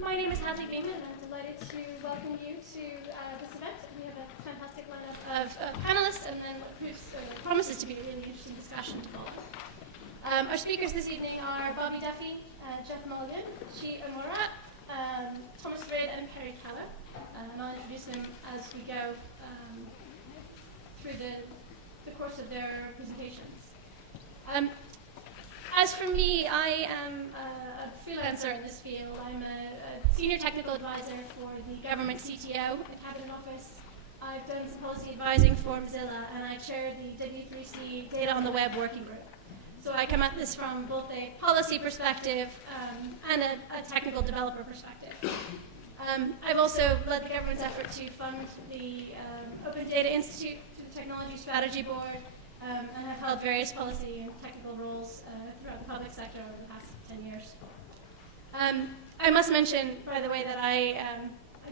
My name is Hadley Beeman, and I'm delighted to welcome you to this event. We have a fantastic lineup of panelists, and then what promises to be a really interesting discussion to follow. Our speakers this evening are Bobby Duffy, Jeff Mulligan, Chi Amora, Thomas Reid, and Perry Keller. And I'll introduce them as we go through the course of their presentations. As for me, I am a freelancer in this field. I'm a senior technical advisor for the government CTO at the Cabinet Office. I've done some policy advising for Mozilla, and I chair the W3C Data on the Web Working Group. So I come at this from both a policy perspective and a technical developer perspective. I've also led the government's effort to fund the Open Data Institute to the Technology Strategy Board, and have held various policy and technical roles throughout the public sector over the past 10 years. I must mention, by the way, that I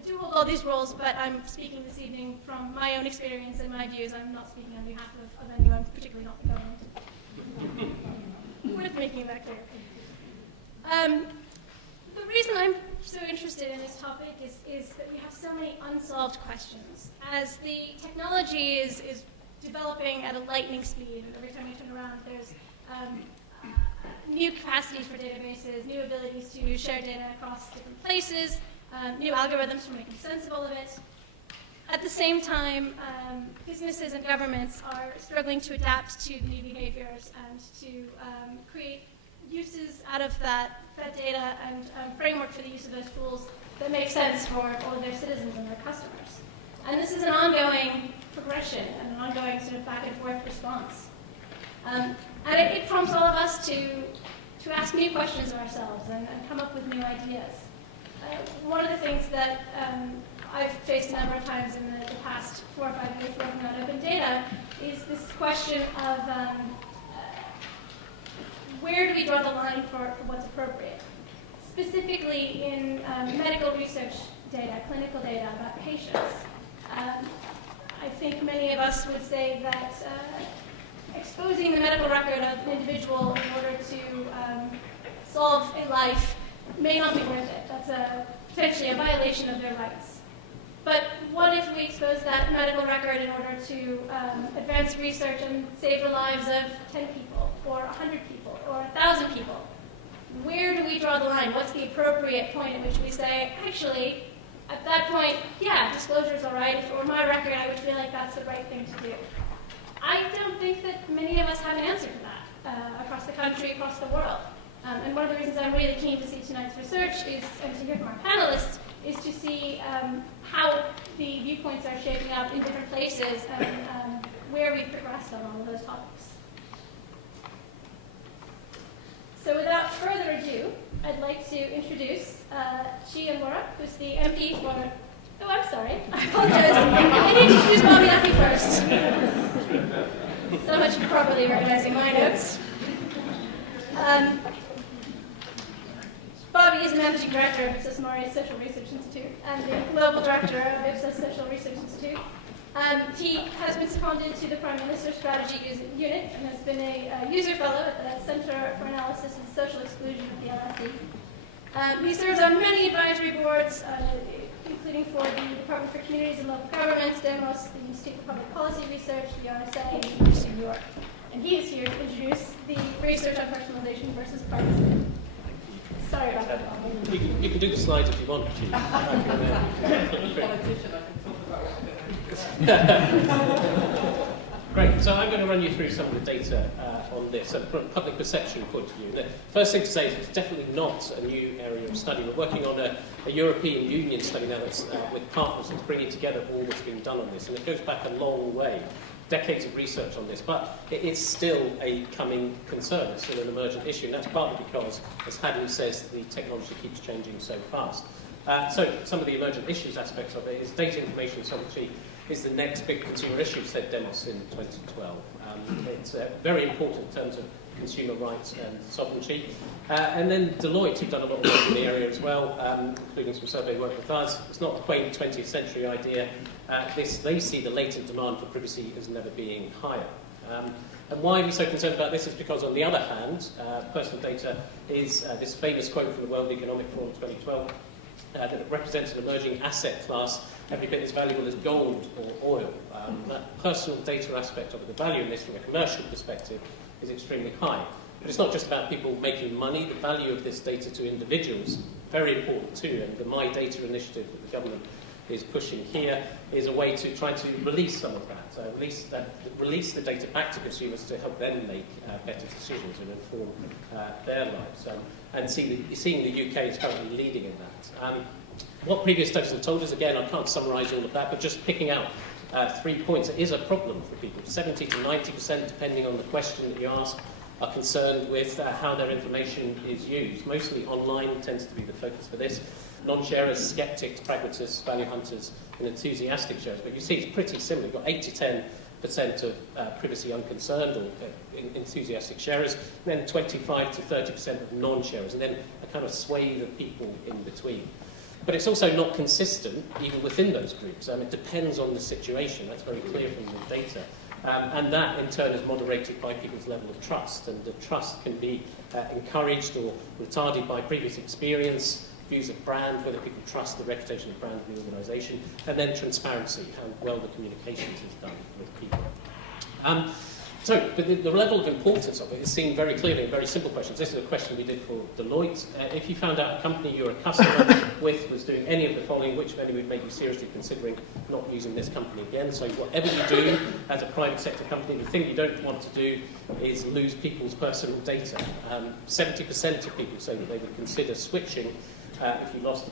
do hold all these roles, but I'm speaking this evening from my own experience and my views. I'm not speaking on behalf of anyone, particularly not the government. Worth making that clear. The reason I'm so interested in this topic is that we have so many unsolved questions. As the technology is developing at a lightning speed, and every time you turn around, there's new capacities for databases, new abilities to share data across different places, new algorithms for making sense of all of it. At the same time, businesses and governments are struggling to adapt to new behaviors and to create uses out of that data and framework for the use of those tools that make sense for all of their citizens and their customers. And this is an ongoing progression and an ongoing sort of back and forth response. And it prompts all of us to ask new questions of ourselves and come up with new ideas. One of the things that I've faced a number of times in the past 4 or 5 years working on open data is this question of where do we draw the line for what's appropriate? Specifically in medical research data, clinical data about patients. I think many of us would say that exposing the medical record of an individual in order to solve a life may not be worth it. That's potentially a violation of their rights. But what if we expose that medical record in order to advance research and save the lives of 10 people, or 100 people, or 1,000 people? Where do we draw the line? What's the appropriate point at which we say, actually, at that point, yeah, disclosure's all right. If it were my record, I would feel like that's the right thing to do. I don't think that many of us have an answer to that across the country, across the world. And one of the reasons I'm really keen to see tonight's research is, and to hear from our panelists, is to see how the viewpoints are shaping up in different places and where we've progressed on all of those topics. So without further ado, I'd like to introduce Chi Amora, who's the MP for... Oh, I'm sorry. I apologize. I need to introduce Bobby Duffy first. So much for properly organizing my notes. Bobby is the Managing Director of Ipsos MORI Social Research Institute and the Global Director of Ipsos Social Research Institute. He has been seconded to the Prime Minister's Strategy Unit and has been a user fellow at the Centre for Analysis of Social Exclusion at the LSE. He serves on many advisory boards, including for the Department for Communities and Local Governments, DEMOS, the Institute for Public Policy Research, the RSA, and the University of New York. And he is here to introduce the research on personalization versus partisanship. Sorry about that. You can do the slides if you want. Great. So I'm going to run you through some of the data on this from a public perception point of view. The first thing to say is it's definitely not a new area of study. We're working on a European Union study now that's with partners that's bringing together all that's been done on this. And it goes back a long way. Decades of research on this, but it is still a coming concern. It's still an emergent issue, and that's partly because, as Hadley says, the technology keeps changing so fast. So some of the emergent issues aspects of it is data information sovereignty is the next big consumer issue, said Demos in 2012. It's very important in terms of consumer rights and sovereignty. And then Deloitte, who've done a lot of work in the area as well, including some survey work with us. It's not a quaint 20th century idea. They see the latent demand for privacy as never being higher. And why are we so concerned about this is because, on the other hand, personal data is this famous quote from the World Economic Forum 2012, that it represents an emerging asset class every bit as valuable as gold or oil. That personal data aspect of it, the value in this from a commercial perspective, is extremely high. But it's not just about people making money. The value of this data to individuals, very important too. And the My Data initiative that the government is pushing here is a way to try to release some of that, release the data back to consumers to help them make better decisions and inform their lives. And seeing the UK is currently leading in that. What previous studies have told us, again, I can't summarise all of that, but just picking out 3 points, it is a problem for people. 70 to 90%, depending on the question that you ask, are concerned with how their information is used. Mostly online tends to be the focus for this. Non-sharers, skeptics, pragmatists, value hunters, and enthusiastic sharers. But you see it's pretty similar. You've got 8 to 10% of privacy unconcerned or enthusiastic sharers, and then 25 to 30% of non-sharers, and then a kind of swathe of people in between. But it's also not consistent even within those groups. It depends on the situation. That's very clear from the data. And that, in turn, is moderated by people's level of trust. And the trust can be encouraged or retarded by previous experience, views of brand, whether people trust the reputation of brand and the organisation, and then transparency, how well the communications is done with people. But the level of importance of it is seen very clearly in very simple questions. This is a question we did for Deloitte. If you found out a company you're a customer with was doing any of the following, which of any would make you seriously considering not using this company again? So whatever you do as a private sector company, the thing you don't want to do is lose people's personal data. 70% of people say that they would consider switching if you lost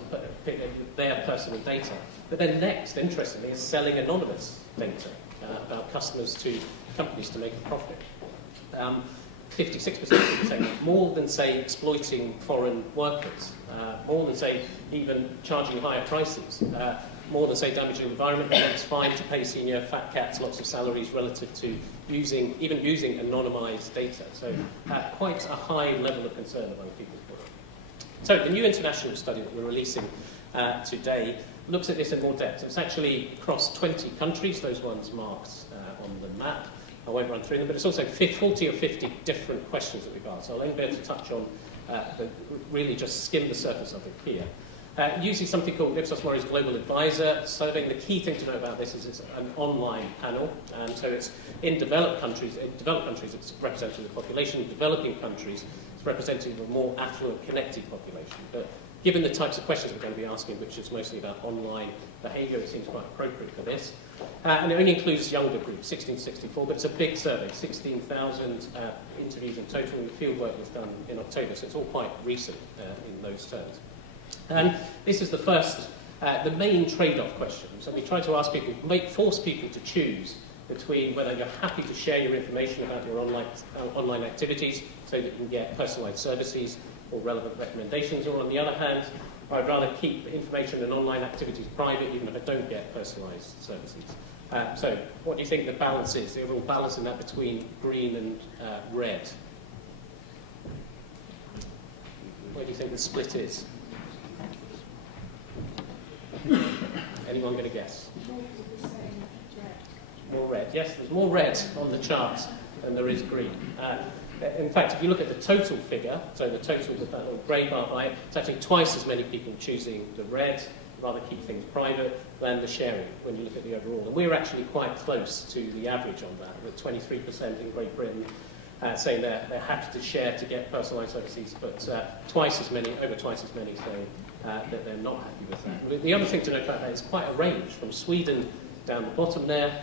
their personal data. But then next, interestingly, is selling anonymous data about customers to companies to make a profit. 56% would say more than, say, exploiting foreign workers, more than, say, even charging higher prices, more than, say, damaging the environment, and it's fine to pay senior fat cats lots of salaries relative to even using anonymised data. So quite a high level of concern among people for it. So the new international study that we're releasing today looks at this in more depth. It's actually across 20 countries, those ones marked on the map. I won't run through them, but it's also 40 or 50 different questions that we've asked. So I'll only be able to touch on, really just skim the surface of it here. Using something called Ipsos MORI's Global Advisor survey. The key thing to know about this is it's an online panel, and so it's in developed countries. In developed countries, it's representative of the population. In developing countries, it's representative of a more affluent, connected population. But given the types of questions we're going to be asking, which is mostly about online behaviour, it seems quite appropriate for this. And it only includes younger groups, 16 to 64, but it's a big survey, 16,000 interviews in total, and the field work was done in October, so it's all quite recent in those terms. And this is the first, the main trade-off question. So we try to ask people, force people to choose between whether you're happy to share your information about your online activities so that you can get personalised services or relevant recommendations, or on the other hand, I'd rather keep information and online activities private even if I don't get personalised services. So what do you think the balance is, the overall balance in that between green and red? Where do you think the split is? Anyone going to guess? More red. Yes, there's more red on the chart than there is green. In fact, if you look at the total figure, so the total with that little grey bar by it, it's actually twice as many people choosing the red, rather keep things private, than the sharing when you look at the overall. And we're actually quite close to the average on that, with 23% in Great Britain saying they're happy to share to get personalised services, but over twice as many saying that they're not happy with that. The other thing to note about that is quite a range, from Sweden down the bottom there.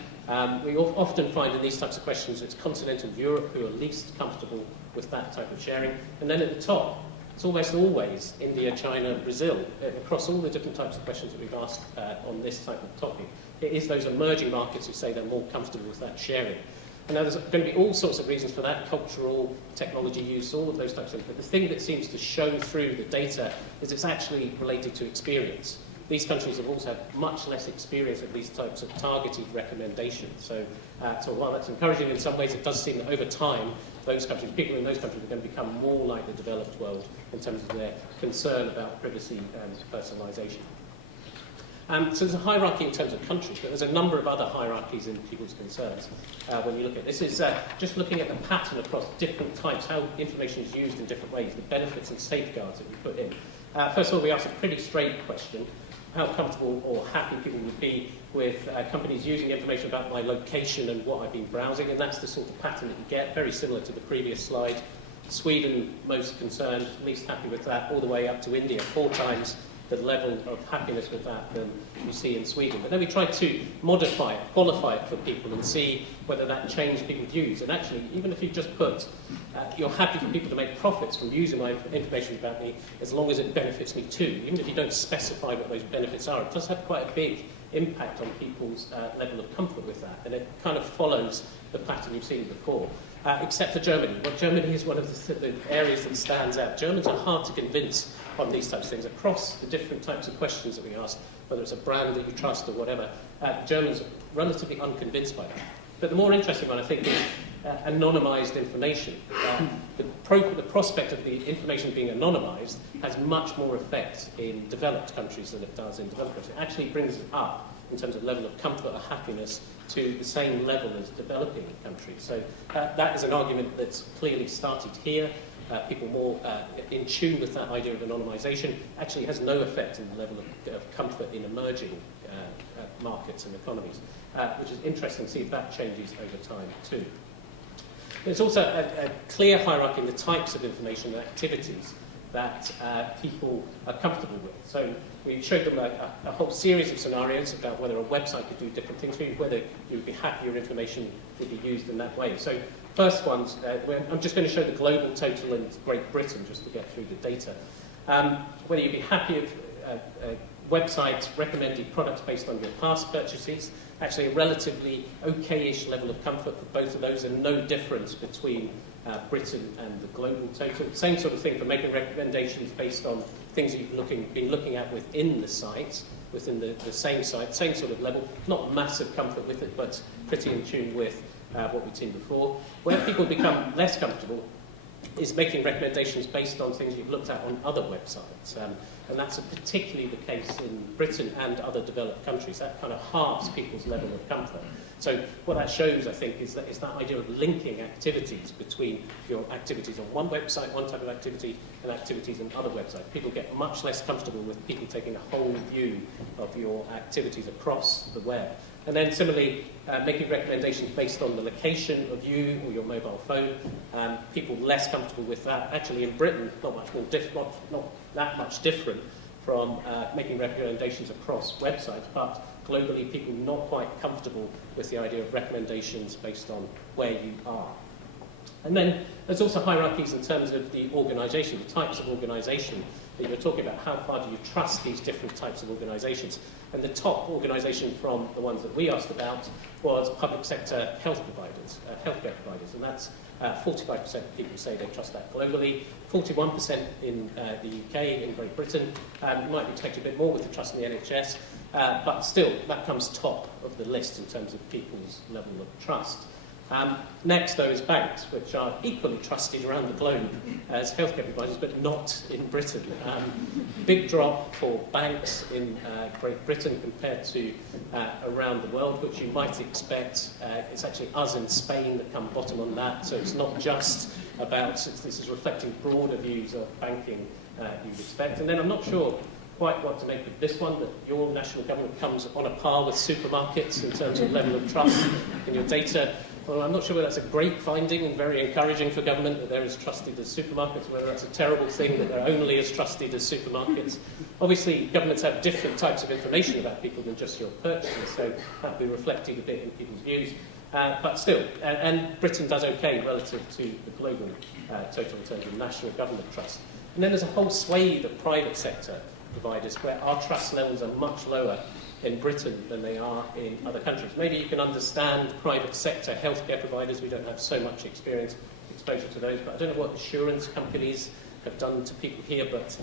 We often find in these types of questions it's continental Europe who are least comfortable with that type of sharing. And then at the top, it's almost always India, China, Brazil. Across all the different types of questions that we've asked on this type of topic, it is those emerging markets who say they're more comfortable with that sharing. And now there's going to be all sorts of reasons for that, cultural, technology use, all of those types of things. But the thing that seems to show through the data is it's actually related to experience. These countries have also had much less experience with these types of targeted recommendations. So while that's encouraging in some ways, it does seem that over time, those countries, people in those countries are going to become more like the developed world in terms of their concern about privacy and personalisation. So there's a hierarchy in terms of countries, but there's a number of other hierarchies in people's concerns when you look at this. This is just looking at the pattern across different types, how information is used in different ways, the benefits and safeguards that we put in. First of all, we asked a pretty straight question: how comfortable or happy people would be with companies using information about my location and what I've been browsing, and that's the sort of pattern that you get, very similar to the previous slide. Sweden, most concerned, least happy with that, all the way up to India, 4 times the level of happiness with that than you see in Sweden. But then we tried to modify it, qualify it for people, and see whether that changed people's views. And actually, even if you just put, you're happy for people to make profits from using my information about me as long as it benefits me too, even if you don't specify what those benefits are, it does have quite a big impact on people's level of comfort with that. And it kind of follows the pattern you've seen before. Except for Germany. Well, Germany is one of the areas that stands out. Germans are hard to convince on these types of things across the different types of questions that we ask, whether it's a brand that you trust or whatever. Germans are relatively unconvinced by that. But the more interesting one, I think, is anonymised information. The prospect of the information being anonymised has much more effect in developed countries than it does in developed countries. It actually brings it up in terms of level of comfort or happiness to the same level as developing countries. So that is an argument that's clearly started here. People more in tune with that idea of anonymisation actually has no effect in the level of comfort in emerging markets and economies, which is interesting to see if that changes over time too. There's also a clear hierarchy in the types of information and activities that people are comfortable with. So we showed them a whole series of scenarios about whether a website could do different things for you, whether you would be happy your information would be used in that way. So first ones, I'm just going to show the global total in Great Britain just to get through the data. Whether you'd be happy if websites recommended products based on your past purchases, actually a relatively okay-ish level of comfort for both of those, and no difference between Britain and the global total. Same sort of thing for making recommendations based on things you've been looking at within the site, within the same site, same sort of level. Not massive comfort with it, but pretty in tune with what we've seen before. Where people become less comfortable is making recommendations based on things you've looked at on other websites. And that's particularly the case in Britain and other developed countries. That kind of halves people's level of comfort. So what that shows, I think, is that idea of linking activities between your activities on one website, one type of activity, and activities on other websites. People get much less comfortable with people taking a whole view of your activities across the web. And then similarly, making recommendations based on the location of you or your mobile phone. People less comfortable with that. Actually, in Britain, not that much different from making recommendations across websites, but globally, people not quite comfortable with the idea of recommendations based on where you are. And then there's also hierarchies in terms of the organisation, the types of organisation that you're talking about. How far do you trust these different types of organisations? And the top organisation from the ones that we asked about was public sector health providers, healthcare providers, and that's 45% of people say they trust that globally, 41% in the UK, in Great Britain. You might expect a bit more with the trust in the NHS, but still, that comes top of the list in terms of people's level of trust. Next, though, is banks, which are equally trusted around the globe as healthcare providers, but not in Britain. Big drop for banks in Great Britain compared to around the world, which you might expect. It's actually us in Spain that come bottom on that, so it's not just about, this is reflecting broader views of banking you'd expect. And then I'm not sure quite what to make of this one, that your national government comes on a par with supermarkets in terms of level of trust in your data. Well, I'm not sure whether that's a great finding and very encouraging for government that they're as trusted as supermarkets, whether that's a terrible thing that they're only as trusted as supermarkets. Obviously, governments have different types of information about people than just your purchases, so that will be reflected a bit in people's views. But still, and Britain does okay relative to the global total in terms of national government trust. And then there's a whole swathe of private sector providers where our trust levels are much lower in Britain than they are in other countries. Maybe you can understand private sector healthcare providers. We don't have so much exposure to those, but I don't know what insurance companies have done to people here, but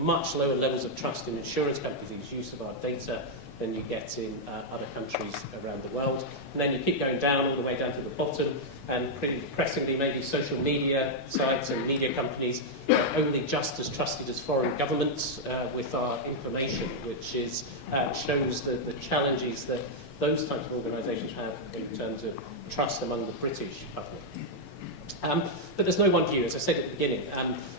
much lower levels of trust in insurance companies' use of our data than you get in other countries around the world. And then you keep going down, all the way down to the bottom, and pretty depressingly, maybe social media sites and media companies are only just as trusted as foreign governments with our information, which is, shows the challenges that those types of organisations have in terms of trust among the British public. But there's no one view, as I said at the beginning,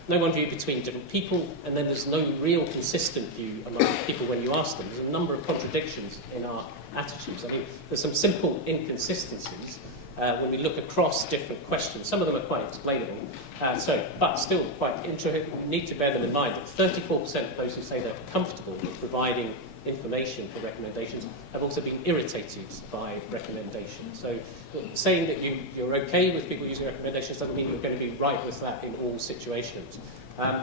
no one view between different people, and then there's no real consistent view among people when you ask them. There's a number of contradictions in our attitudes. I mean, there's some simple inconsistencies when we look across different questions. Some of them are quite explainable, but still quite interesting. We need to bear them in mind that 34% of those who say they're comfortable with providing information for recommendations have also been irritated by recommendations. So saying that you're okay with people using recommendations doesn't mean you're going to be right with that in all situations.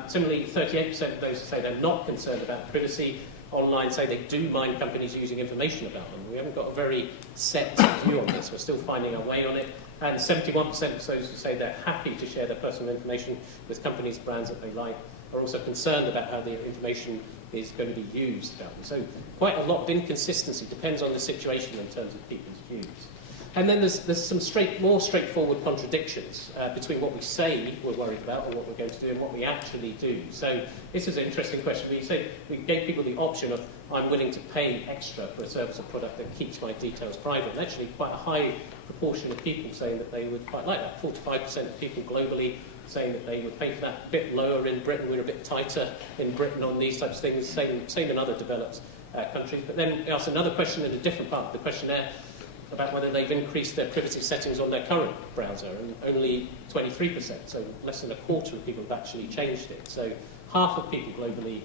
Similarly, 38% of those who say they're not concerned about privacy online say they do mind companies using information about them. We haven't got a very set view on this. We're still finding our way on it. And 71% of those who say they're happy to share their personal information with companies, brands that they like, are also concerned about how their information is going to be used about them. So quite a lot of inconsistency, depends on the situation in terms of people's views. And then there's some more straightforward contradictions between what we say we're worried about and what we're going to do and what we actually do. So this is an interesting question. We gave people the option of, I'm willing to pay extra for a service or product that keeps my details private. And actually quite a high proportion of people saying that they would quite like that. 45% of people globally saying that they would pay for that. A bit lower in Britain. We're a bit tighter in Britain on these types of things. Same in other developed countries. But then we asked another question in a different part of the questionnaire about whether they've increased their privacy settings on their current browser, and only 23%, so less than a quarter of people have actually changed it. So half of people globally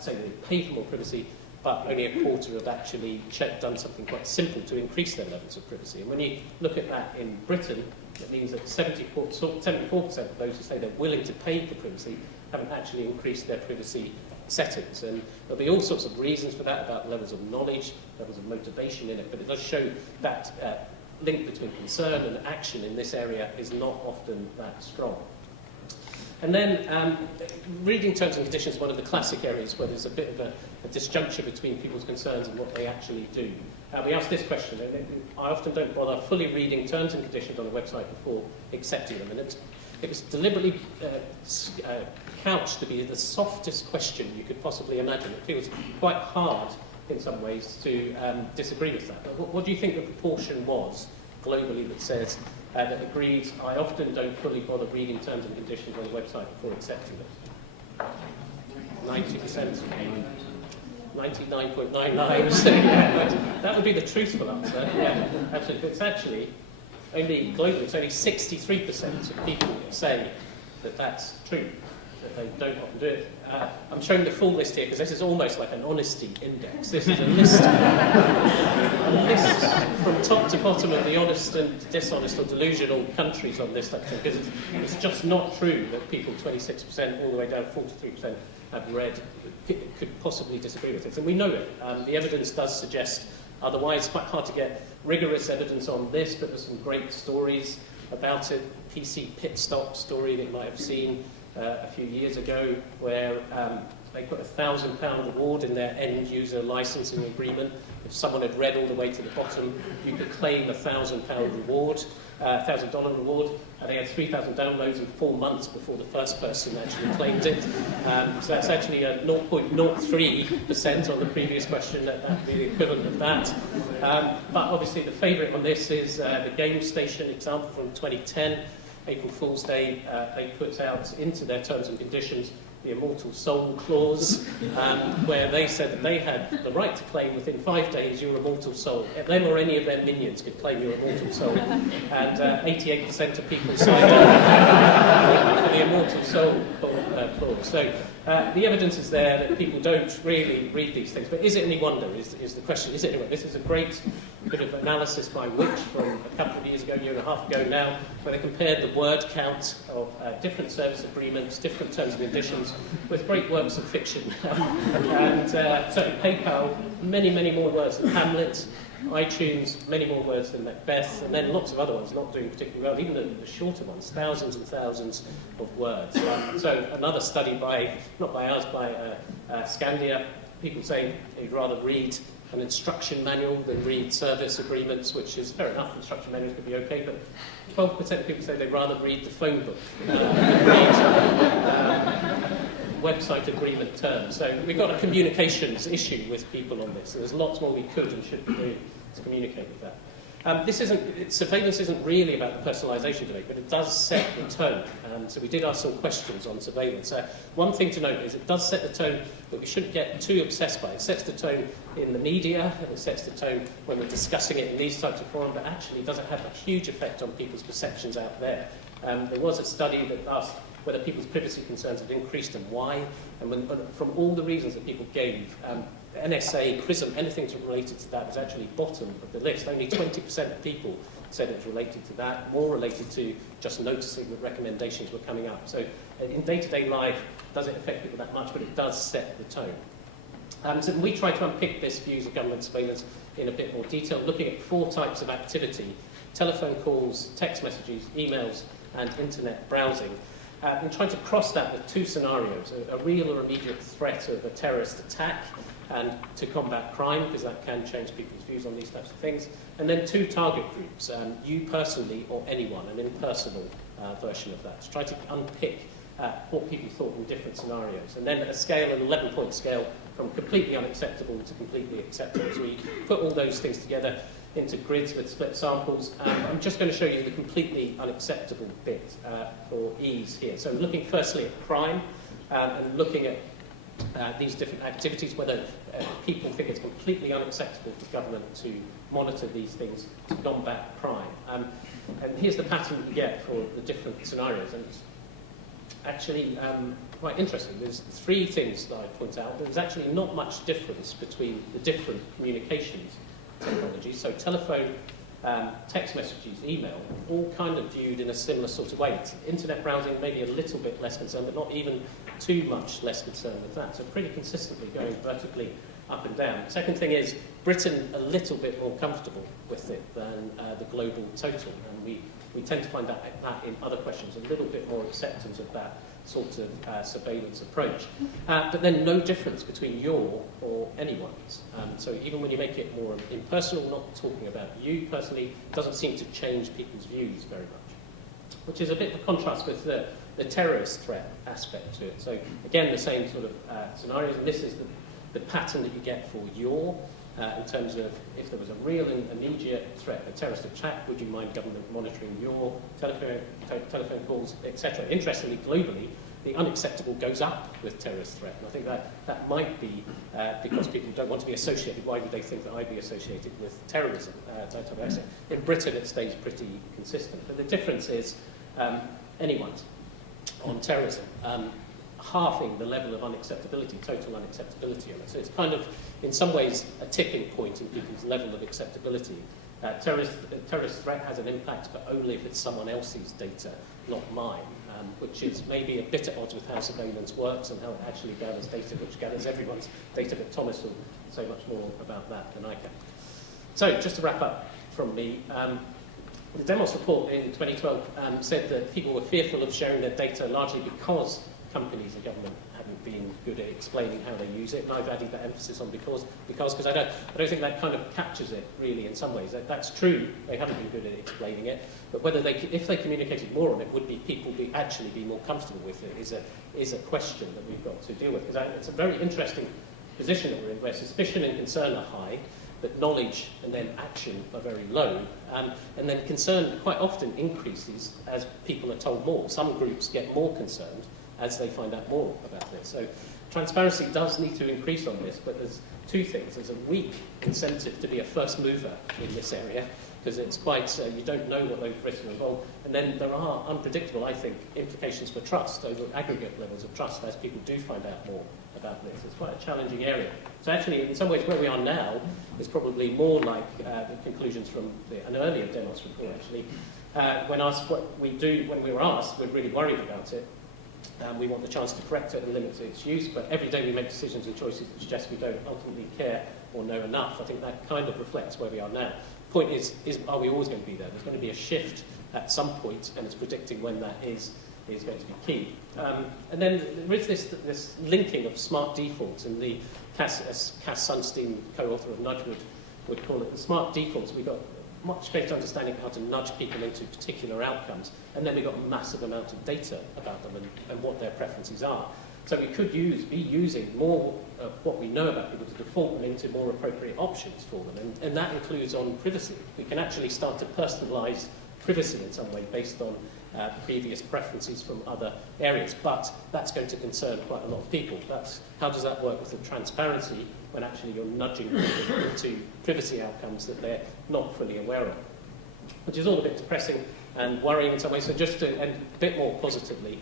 say that they pay for more privacy, but only a quarter have actually done something quite simple to increase their levels of privacy. And when you look at that in Britain, it means that 74% of those who say they're willing to pay for privacy haven't actually increased their privacy settings. And there'll be all sorts of reasons for that, about levels of knowledge, levels of motivation in it, but it does show that link between concern and action in this area is not often that strong. And then reading terms and conditions is one of the classic areas where there's a bit of a disjuncture between people's concerns and what they actually do. We asked this question, and I often don't bother fully reading terms and conditions on a website before accepting them, and it was deliberately couched to be the softest question you could possibly imagine. It feels quite hard in some ways to disagree with that. But what do you think the proportion was globally that says that agreed, I often don't fully bother reading terms and conditions on a website before accepting it? 90%? 99.99%. Yeah, that would be the truthful answer. Yeah, absolutely. It's actually only globally, it's only 63% of people say that that's true, that they don't often do it. I'm showing the full list here because this is almost like an honesty index. This is a list from top to bottom of the honest and dishonest or delusional countries on this type of thing, because it's just not true that people, 26% all the way down, 43% have read, could possibly disagree with it. And we know it. The evidence does suggest otherwise. It's quite hard to get rigorous evidence on this, but there's some great stories about it. PC pit stop story that you might have seen a few years ago, where they put a £1,000 reward in their end-user licensing agreement. If someone had read all the way to the bottom, you could claim a £1,000 reward, $1,000 reward. They had 3,000 downloads in 4 months before the first person actually claimed it. So that's actually a 0.03% on the previous question. That would be the equivalent of that. But obviously the favourite on this is the Game Station example from 2010. April Fool's Day, they put out into their terms and conditions the immortal soul clause, where they said that they had the right to claim within 5 days your immortal soul. Them or any of their minions could claim your immortal soul. And 88% of people signed up for the immortal soul clause. So the evidence is there that people don't really read these things. But is it any wonder, is the question. Is it any wonder? This is a great bit of analysis by Which from a couple of years ago, a year and a half ago now, where they compared the word count of different service agreements, different terms and conditions, with great works of fiction. And certainly PayPal, many, many more words than Hamlet. iTunes, many more words than Macbeth, and then lots of other ones not doing particularly well, even the shorter ones, thousands and thousands of words. So another study not by us, by Scandia, people saying they'd rather read an instruction manual than read service agreements, which is fair enough, instruction manuals could be okay, but 12% of people say they'd rather read the phone book than read website agreement terms. So we've got a communications issue with people on this. So there's lots more we could and should be doing to communicate with that. Surveillance isn't really about the personalisation debate, but it does set the tone. So we did ask some questions on surveillance. One thing to note is it does set the tone that we shouldn't get too obsessed by. It sets the tone in the media, and it sets the tone when we're discussing it in these types of forums, but actually doesn't have a huge effect on people's perceptions out there. There was a study that asked whether people's privacy concerns had increased and why, and from all the reasons that people gave, NSA, PRISM, anything related to that was actually bottom of the list. Only 20% of people said it was related to that, more related to just noticing that recommendations were coming up. So in day-to-day life, does it affect people that much? But it does set the tone. So we try to unpick this views of government surveillance in a bit more detail, looking at 4 types of activity: telephone calls, text messages, emails, and internet browsing. And trying to cross that with 2 scenarios: a real or immediate threat of a terrorist attack, and to combat crime, because that can change people's views on these types of things. And then 2 target groups, you personally or anyone, an impersonal version of that, to try to unpick what people thought in different scenarios. And then a scale, an 11-point scale, from completely unacceptable to completely acceptable. So we put all those things together into grids with split samples. I'm just going to show you the completely unacceptable bit for ease here. So looking firstly at crime, and looking at these different activities, whether people think it's completely unacceptable for government to monitor these things to combat crime. And here's the pattern that you get for the different scenarios. And it's actually quite interesting. There's 3 things that I point out. There's actually not much difference between the different communications technologies. So telephone, text messages, email, all kind of viewed in a similar sort of way. Internet browsing, maybe a little bit less concerned, but not even too much less concerned with that. So pretty consistently going vertically up and down. Second thing is Britain a little bit more comfortable with it than the global total. And we tend to find that in other questions, a little bit more acceptance of that sort of surveillance approach. But then no difference between your or anyone's. So even when you make it more impersonal, not talking about you personally, doesn't seem to change people's views very much, which is a bit of a contrast with the terrorist threat aspect to it. So again, the same sort of scenarios, and this is the pattern that you get for your, in terms of if there was a real and immediate threat, a terrorist attack, would you mind government monitoring your telephone calls, etc. Interestingly, globally, the unacceptable goes up with terrorist threat. And I think that might be because people don't want to be associated. Why would they think that I'd be associated with terrorism? In Britain, it stays pretty consistent. But the difference is anyone's on terrorism. Halving the level of unacceptability, total unacceptability of it. So it's kind of, in some ways, a tipping point in people's level of acceptability. Terrorist threat has an impact, but only if it's someone else's data, not mine, which is maybe a bit at odds with how surveillance works and how it actually gathers data, which gathers everyone's data, but Thomas will say much more about that than I can. So, just to wrap up from me, the Demos report in 2012 said that people were fearful of sharing their data largely because companies and government haven't been good at explaining how they use it, and I've added that emphasis on because I don't think that kind of captures it really in some ways. That's true, they haven't been good at explaining it, but whether if they communicated more on it, would people actually be more comfortable with it is a question that we've got to deal with. Because it's a very interesting position that we're in, where suspicion and concern are high, but knowledge and then action are very low, and then concern quite often increases as people are told more. Some groups get more concerned as they find out more about this. So transparency does need to increase on this, but there's 2 things. There's a weak incentive to be a first mover in this area, because it's quite, you don't know what those risks are involved. And then there are unpredictable, I think, implications for trust, over aggregate levels of trust, as people do find out more about this. It's quite a challenging area. So actually, in some ways, where we are now is probably more like the conclusions from an earlier Demos report, actually. When asked what we do, when we were asked, we're really worried about it. We want the chance to correct it and limit its use, but every day we make decisions and choices that suggest we don't ultimately care or know enough. I think that kind of reflects where we are now. The point is are we always going to be there? There's going to be a shift at some point, and it's predicting when that is going to be key. And then there is this linking of smart defaults, and the Cass Sunstein, co-author of Nudge, would call it the smart defaults. We've got much greater understanding of how to nudge people into particular outcomes, and then we've got a massive amount of data about them and what their preferences are. So we could be using more of what we know about people to default them into more appropriate options for them. And that includes on privacy. We can actually start to personalise privacy in some way based on previous preferences from other areas. But that's going to concern quite a lot of people. How does that work with the transparency when actually you're nudging people into privacy outcomes that they're not fully aware of? Which is all a bit depressing and worrying in some ways. So just to end a bit more positively,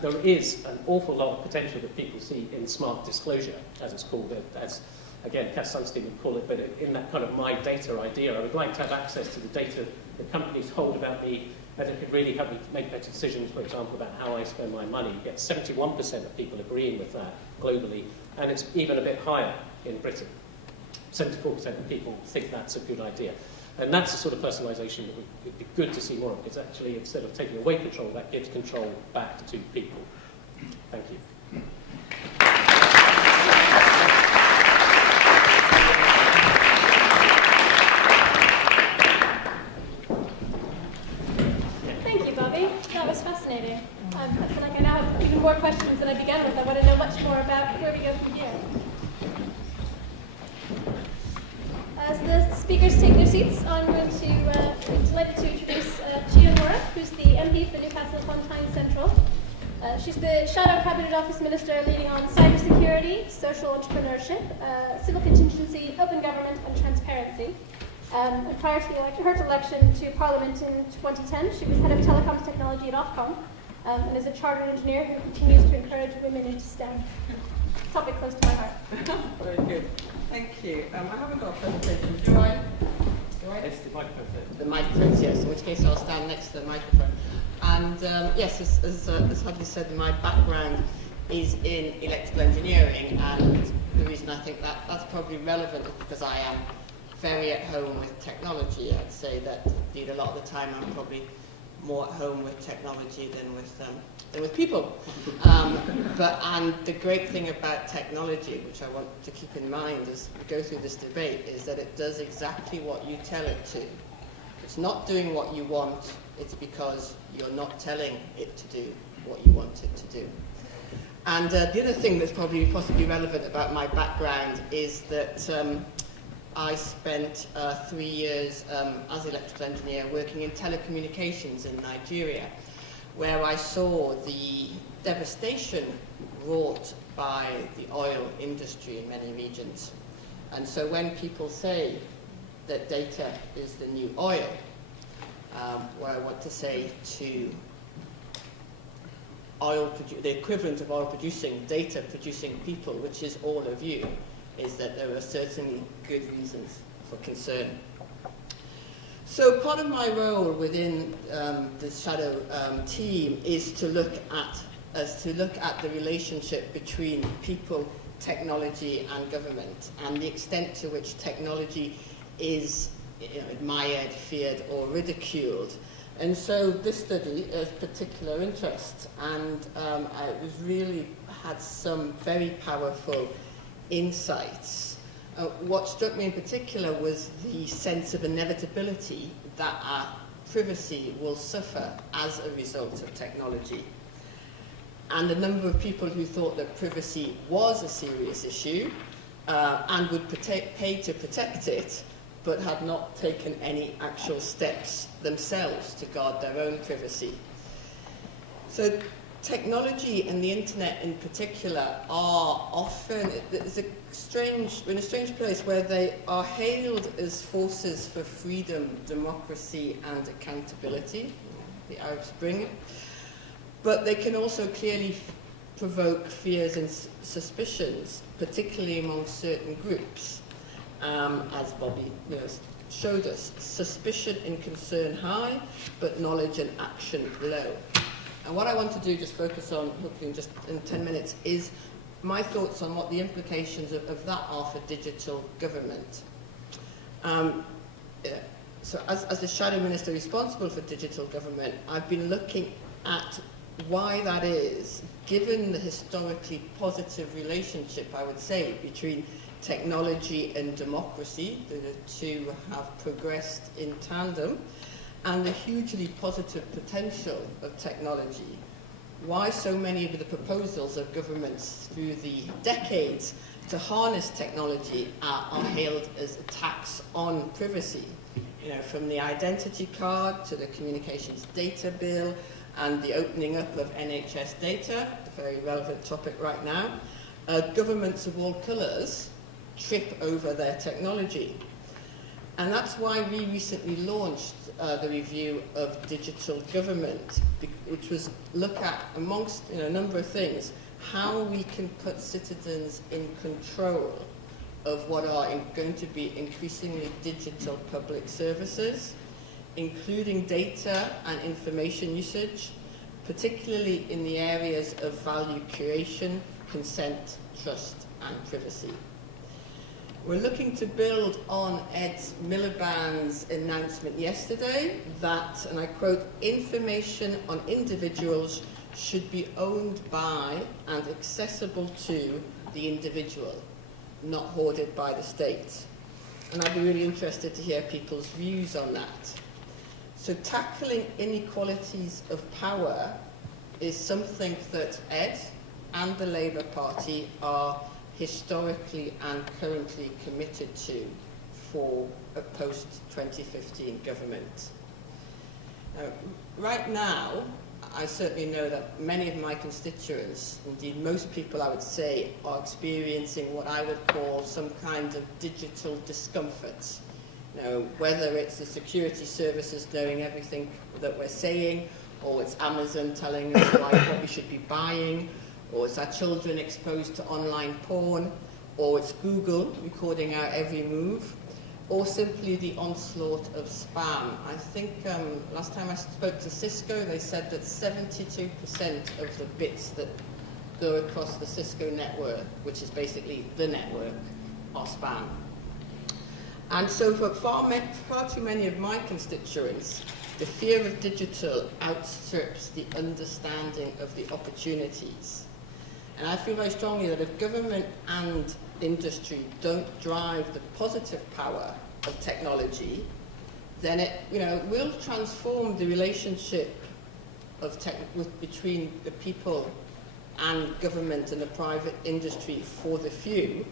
there is an awful lot of potential that people see in smart disclosure, as it's called, as again, Cass Sunstein would call it, but in that kind of my data idea. I would like to have access to the data that companies hold about me, as it could really help me make better decisions, for example, about how I spend my money. You get 71% of people agreeing with that globally, and it's even a bit higher in Britain. 74% of people think that's a good idea. And that's the sort of personalisation that would be good to see more of. It's actually, instead of taking away control, that gives control back to people. Thank you. Thank you, Bobby. That was fascinating. I feel like I now have even more questions than I began with. I want to know much more about where we go from here. As the speakers take their seats, I'm going to be delighted to introduce MORI, who's the MP for Newcastle-upon-Tyne Central. She's the Shadow Cabinet Office Minister leading on cybersecurity, social entrepreneurship, civil contingency, open government and transparency. And prior to her election to Parliament in 2010, she was head of telecoms technology at Ofcom and is a chartered engineer who continues to encourage women into STEM. Topic close to my heart. Very good. Thank you. I haven't got a presentation. Do I? It's the microphone. The microphones, yes, in which case I'll stand next to the microphone. And yes, as Hadley said, my background is in electrical engineering, and the reason I think that's probably relevant is because I am very at home with technology. I'd say that indeed a lot of the time I'm probably more at home with technology than with people. And the great thing about technology, which I want to keep in mind as we go through this debate, is that it does exactly what you tell it to. It's not doing what you want, it's because you're not telling it to do what you want it to do. And the other thing that's probably possibly relevant about my background is that I spent 3 years as an electrical engineer working in telecommunications in Nigeria, where I saw the devastation wrought by the oil industry in many regions. And so when people say that data is the new oil, what I want to say to the equivalent of oil producing, data producing people, which is all of you, is that there are certainly good reasons for concern. So part of my role within the Shadow team is to look at the relationship between people, technology, and government, and the extent to which technology is admired, feared, or ridiculed. And so this study is particular interest, and it was really had some very powerful insights. What struck me in particular was the sense of inevitability that our privacy will suffer as a result of technology. And the number of people who thought that privacy was a serious issue and would pay to protect it, but had not taken any actual steps themselves to guard their own privacy. So technology and the internet in particular are often, we're in a strange place where they are hailed as forces for freedom, democracy and accountability, the Arab Spring, but they can also clearly provoke fears and suspicions, particularly among certain groups, as Bobby showed us. Suspicion and concern high, but knowledge and action low. And what I want to do, just focus on, hopefully just in 10 minutes, is my thoughts on what the implications of that are for digital government. So as the Shadow Minister responsible for digital government, I've been looking at why that is, given the historically positive relationship, I would say, between technology and democracy. The two have progressed in tandem, and the hugely positive potential of technology. why so many of the proposals of governments through the decades to harness technology are hailed as attacks on privacy. You know, from the identity card to the communications data bill and the opening up of NHS data, a very relevant topic right now, governments of all colours trip over their technology. And that's why we recently launched the review of digital government, which was look at, amongst a number of things, how we can put citizens in control of what are going to be increasingly digital public services, including data and information usage, particularly in the areas of value creation, consent, trust, and privacy. We're looking to build on Ed Miliband's announcement yesterday that, and I quote, information on individuals should be owned by and accessible to the individual, not hoarded by the state. And I'd be really interested to hear people's views on that. So tackling inequalities of power is something that Ed and the Labour Party are historically and currently committed to for a post-2015 government. Right now, I certainly know that many of my constituents, indeed most people I would say, are experiencing what I would call some kind of digital discomfort. You know, whether it's the security services knowing everything that we're saying, or it's Amazon telling us what we should be buying, or it's our children exposed to online porn, or it's Google recording our every move, or simply the onslaught of spam. I think last time I spoke to Cisco, they said that 72% of the bits that go across the Cisco network, which is basically the network, are spam. And so for far too many of my constituents, the fear of digital outstrips the understanding of the opportunities. And I feel very strongly that if government and industry don't drive the positive power of technology, then it will transform the relationship of between the people and government and the private industry for the few,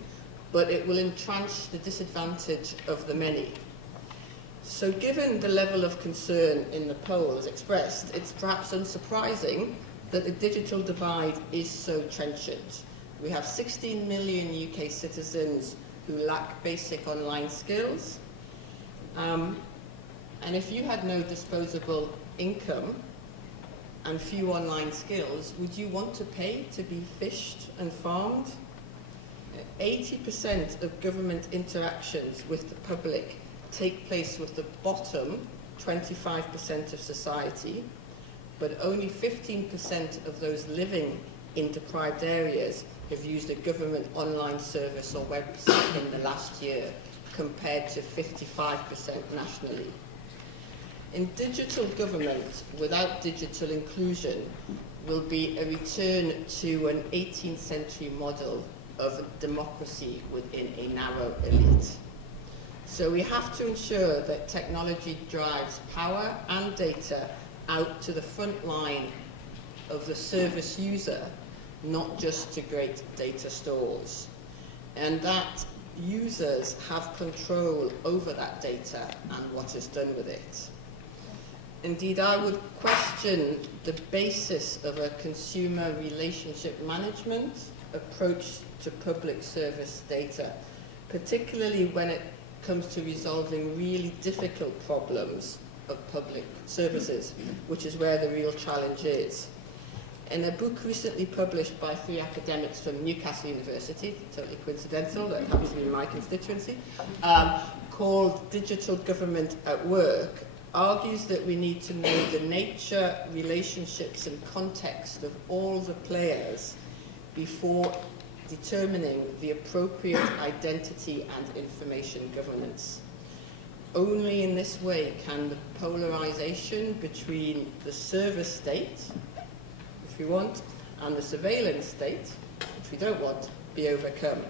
but it will entrench the disadvantage of the many. So given the level of concern in the poll as expressed, it's perhaps unsurprising that the digital divide is so trenchant. We have 16 million UK citizens who lack basic online skills. And if you had no disposable income and few online skills, would you want to pay to be fished and farmed? 80% of government interactions with the public take place with the bottom 25% of society, but only 15% of those living in deprived areas have used a government online service or website in the last year, compared to 55% nationally. In digital government, without digital inclusion, will be a return to an 18th century model of democracy within a narrow elite. So we have to ensure that technology drives power and data out to the front line of the service user, not just to great data stores, and that users have control over that data and what is done with it. Indeed, I would question the basis of a consumer relationship management approach to public service data, particularly when it comes to resolving really difficult problems of public services, which is where the real challenge is. In a book recently published by 3 academics from Newcastle University, totally coincidental, that happens to be my constituency, called Digital Government at Work, argues that we need to know the nature, relationships and context of all the players before determining the appropriate identity and information governance. Only in this way can the polarization between the service state, which we want, and the surveillance state, which we don't want, be overcome.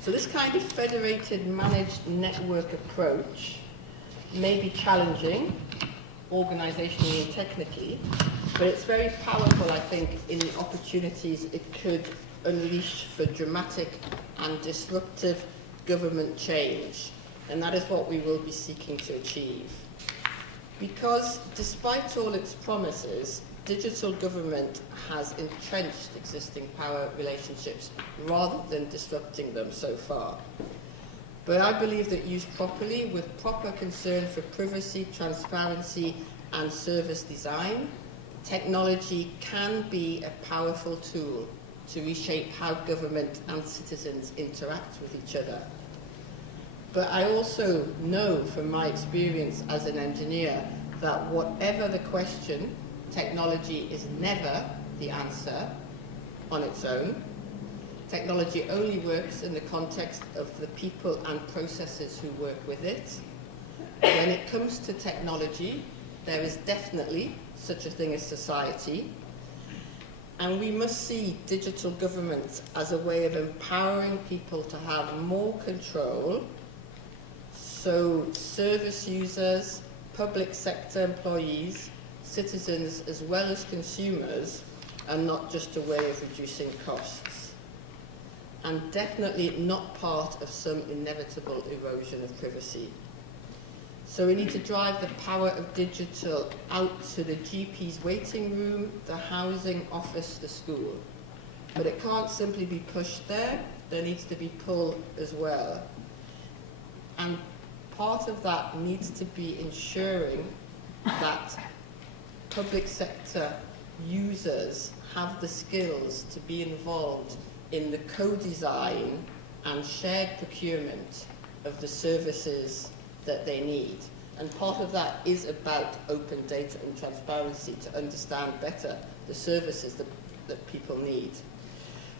So this kind of federated managed network approach may be challenging, organisationally and technically, but it's very powerful, I think, in the opportunities it could unleash for dramatic and disruptive government change. And that is what we will be seeking to achieve. Because despite all its promises, digital government has entrenched existing power relationships rather than disrupting them so far. But I believe that used properly, with proper concern for privacy, transparency, and service design, technology can be a powerful tool to reshape how government and citizens interact with each other. But I also know from my experience as an engineer that whatever the question, technology is never the answer on its own. Technology only works in the context of the people and processes who work with it. When it comes to technology, there is definitely such a thing as society. And we must see digital government as a way of empowering people to have more control, so service users, public sector employees, citizens as well as consumers, are not just a way of reducing costs. And definitely not part of some inevitable erosion of privacy. So we need to drive the power of digital out to the GP's waiting room, the housing office, the school. But it can't simply be pushed there, there needs to be pull as well. And part of that needs to be ensuring that public sector users have the skills to be involved in the co-design and shared procurement of the services that they need. And part of that is about open data and transparency to understand better the services that people need.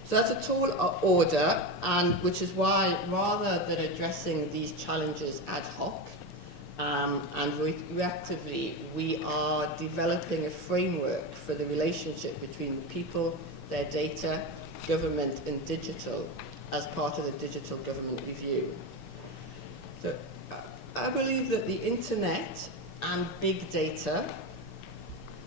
So that's a tall order, and which is why, rather than addressing these challenges ad hoc and reactively, we are developing a framework for the relationship between the people, their data, government and digital as part of the Digital Government Review. So I believe that the internet and big data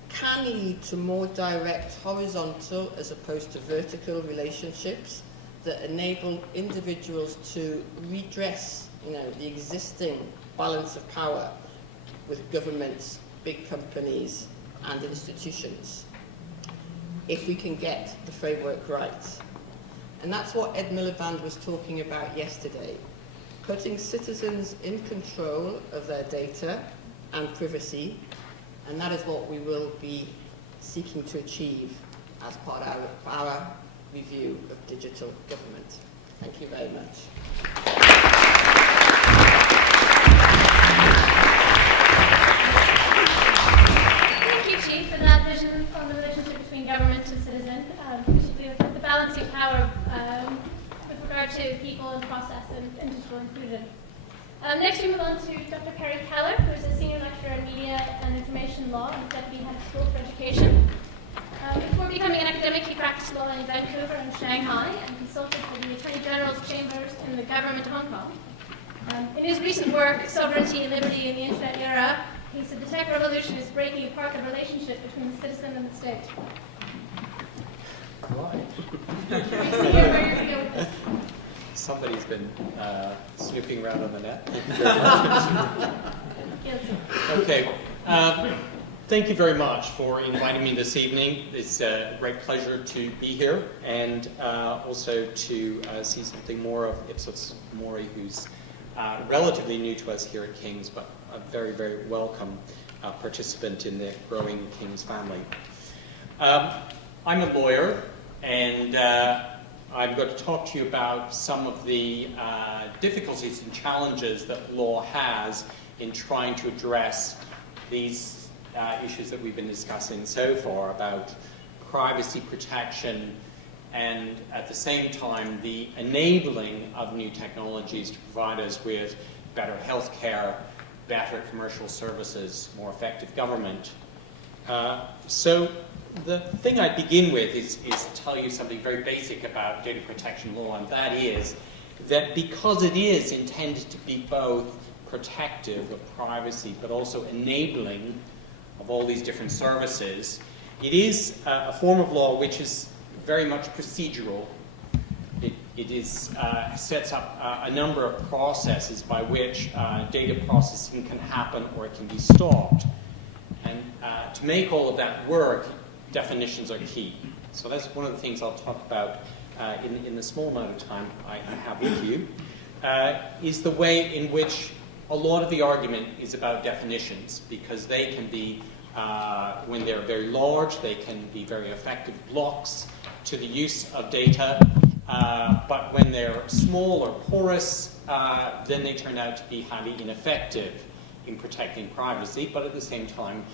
can lead to more direct horizontal as opposed to vertical relationships that enable individuals to redress, the existing balance of power with governments, big companies and institutions, if we can get the framework right. And that's what Ed Miliband was talking about yesterday, putting citizens in control of their data and privacy, and that is what we will be seeking to achieve as part of our review of digital government. Thank you very much. Thank you, Chief, for that vision on the relationship between government and citizen, particularly the balancing power with regard to people and process and digital inclusion. Next we move on to Dr. Perry Keller, who is a senior lecturer in media and information law and deputy head of school for education. Before becoming an academic, he practiced law in Vancouver and Shanghai and consulted for the Attorney General's chambers in the government of Hong Kong. In his recent work, Sovereignty and Liberty in the Internet Era, he said the tech revolution is breaking apart the relationship between the citizen and the state. Right. Where you're going to go with this. Somebody's been snooping around on the net. Guilty. Okay. Thank you very much for inviting me this evening. It's a great pleasure to be here and also to see something more of Ipsos MORI, who's relatively new to us here at King's, but a very, very welcome participant in the growing King's family. I'm a lawyer, and I'm going to talk to you about some of the difficulties and challenges that law has in trying to address these issues that we've been discussing so far about privacy protection and at the same time the enabling of new technologies to provide us with better healthcare, better commercial services, more effective government. So the thing I begin with is to tell you something very basic about data protection law, and that is that because it is intended to be both protective of privacy but also enabling of all these different services, It is a form of law which is very much procedural. It sets up a number of processes by which data processing can happen or it can be stopped. And to make all of that work, definitions are key. So that's one of the things I'll talk about in the small amount of time I have with you, is the way in which a lot of the argument is about definitions, because they can be, when they're very large, they can be very effective blocks to the use of data, but when they're small or porous, then they turn out to be highly ineffective in protecting privacy, but at the same time,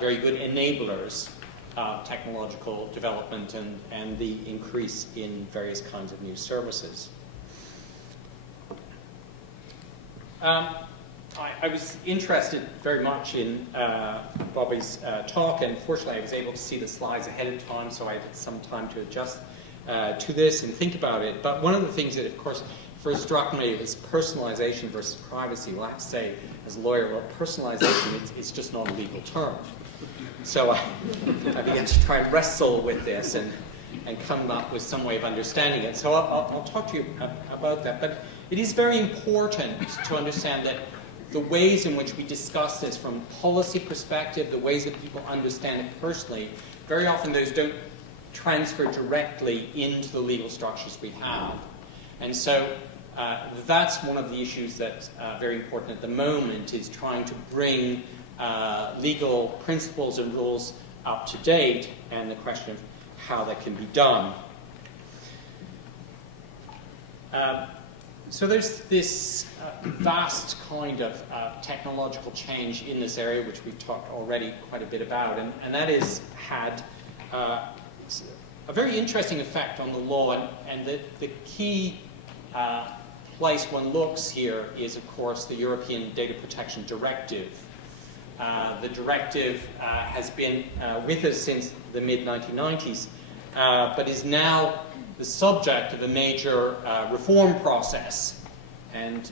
very good enablers of technological development and the increase in various kinds of new services. I was interested very much in Bobby's talk, and fortunately I was able to see the slides ahead of time, so I had some time to adjust to this and think about it. But one of the things that, of course, first struck me was personalization versus privacy. Well, I have to say, as a lawyer, well, personalization, it's just not a legal term. So I began to try and wrestle with this and come up with some way of understanding it. So I'll talk to you about that. But it is very important to understand that the ways in which we discuss this from a policy perspective, the ways that people understand it personally, very often those don't transfer directly into the legal structures we have. And so that's one of the issues that's very important at the moment, is trying to bring legal principles and rules up to date, and the question of how that can be done. So there's this vast kind of technological change in this area, which we've talked already quite a bit about, and that has had a very interesting effect on the law, and the key place one looks here is, of course, the European Data Protection Directive. The directive has been with us since the mid-1990s, but is now the subject of a major reform process. And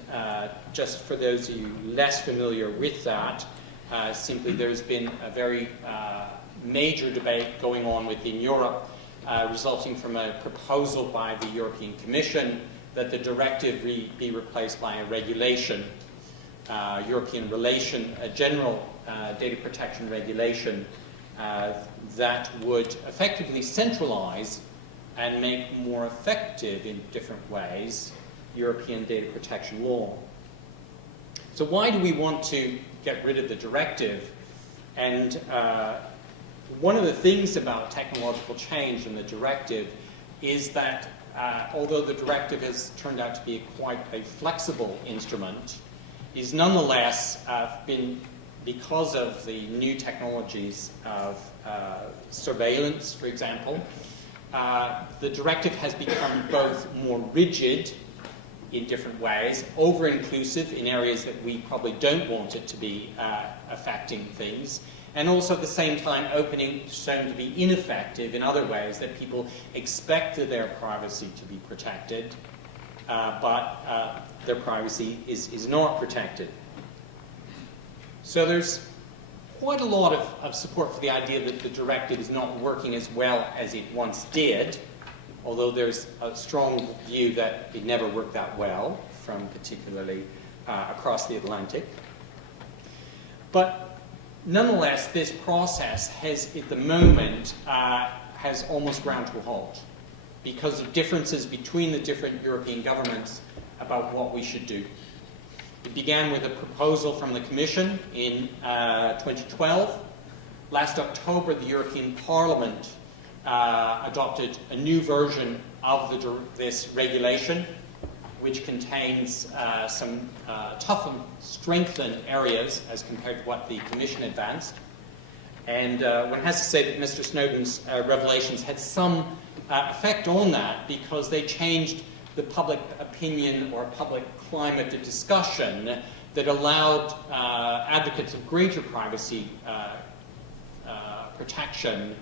just for those of you less familiar with that, simply there's been a very major debate going on within Europe, resulting from a proposal by the European Commission that the directive be replaced by a regulation, European General Data Protection Regulation, that would effectively centralize and make more effective in different ways European data protection law. So why do we want to get rid of the directive? And one of the things about technological change in the directive is that although the directive has turned out to be quite a flexible instrument, is nonetheless been, because of the new technologies of surveillance, for example, the directive has become both more rigid in different ways, over-inclusive in areas that we probably don't want it to be affecting things, and also at the same time shown to be ineffective in other ways, that people expected their privacy to be protected, but their privacy is not protected. So there's quite a lot of support for the idea that the directive is not working as well as it once did, although there's a strong view that it never worked that well, from particularly across the Atlantic. But nonetheless, this process has, at the moment, has almost ground to a halt because of differences between the different European governments about what we should do. It began with a proposal from the Commission in 2012. Last October, the European Parliament adopted a new version of this regulation, which contains some tough and strengthened areas as compared to what the Commission advanced. And one has to say that Mr. Snowden's revelations had some effect on that, because they changed the public opinion or public climate of discussion that allowed advocates of greater privacy protection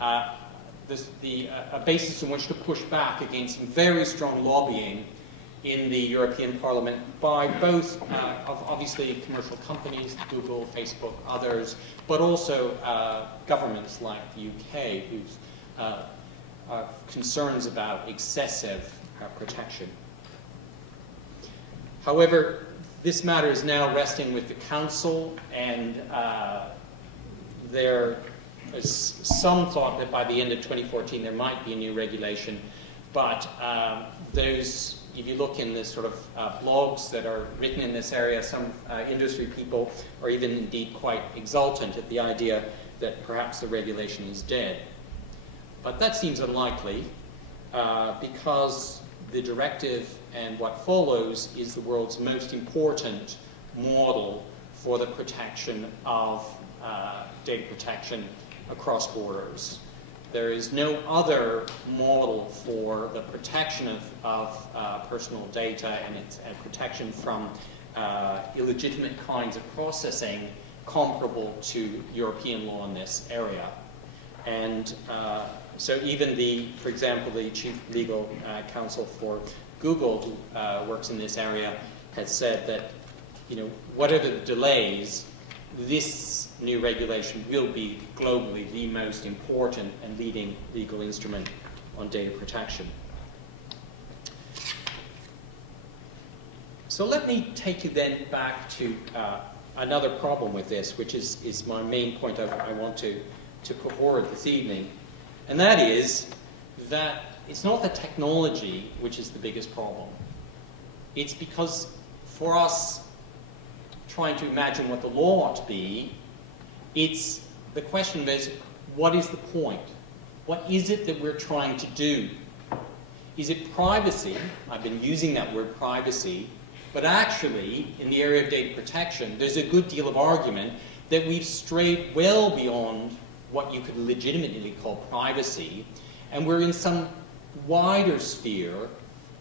a basis on which to push back against some very strong lobbying in the European Parliament by both, obviously, commercial companies, Google, Facebook, others, but also governments like the UK, whose concerns about excessive protection. However, this matter is now resting with the Council, and there is some thought that by the end of 2014 there might be a new regulation, but those, if you look in the sort of blogs that are written in this area, some industry people are even indeed quite exultant at the idea that perhaps the regulation is dead. But that seems unlikely because the directive and what follows is the world's most important model for the protection of data protection across borders. There is no other model for the protection of personal data and its protection from illegitimate kinds of processing comparable to European law in this area. And so even for example, the chief legal counsel for Google, who works in this area, has said that, whatever the delays, this new regulation will be globally the most important and leading legal instrument on data protection. So let me take you then back to another problem with this, which is my main point I want to put forward this evening, and that is that it's not the technology which is the biggest problem. It's because for us trying to imagine what the law ought to be, it's the question is, what is the point? What is it that we're trying to do? Is it privacy? I've been using that word privacy, but actually, in the area of data protection, there's a good deal of argument that we've strayed well beyond what you could legitimately call privacy, and we're in some wider sphere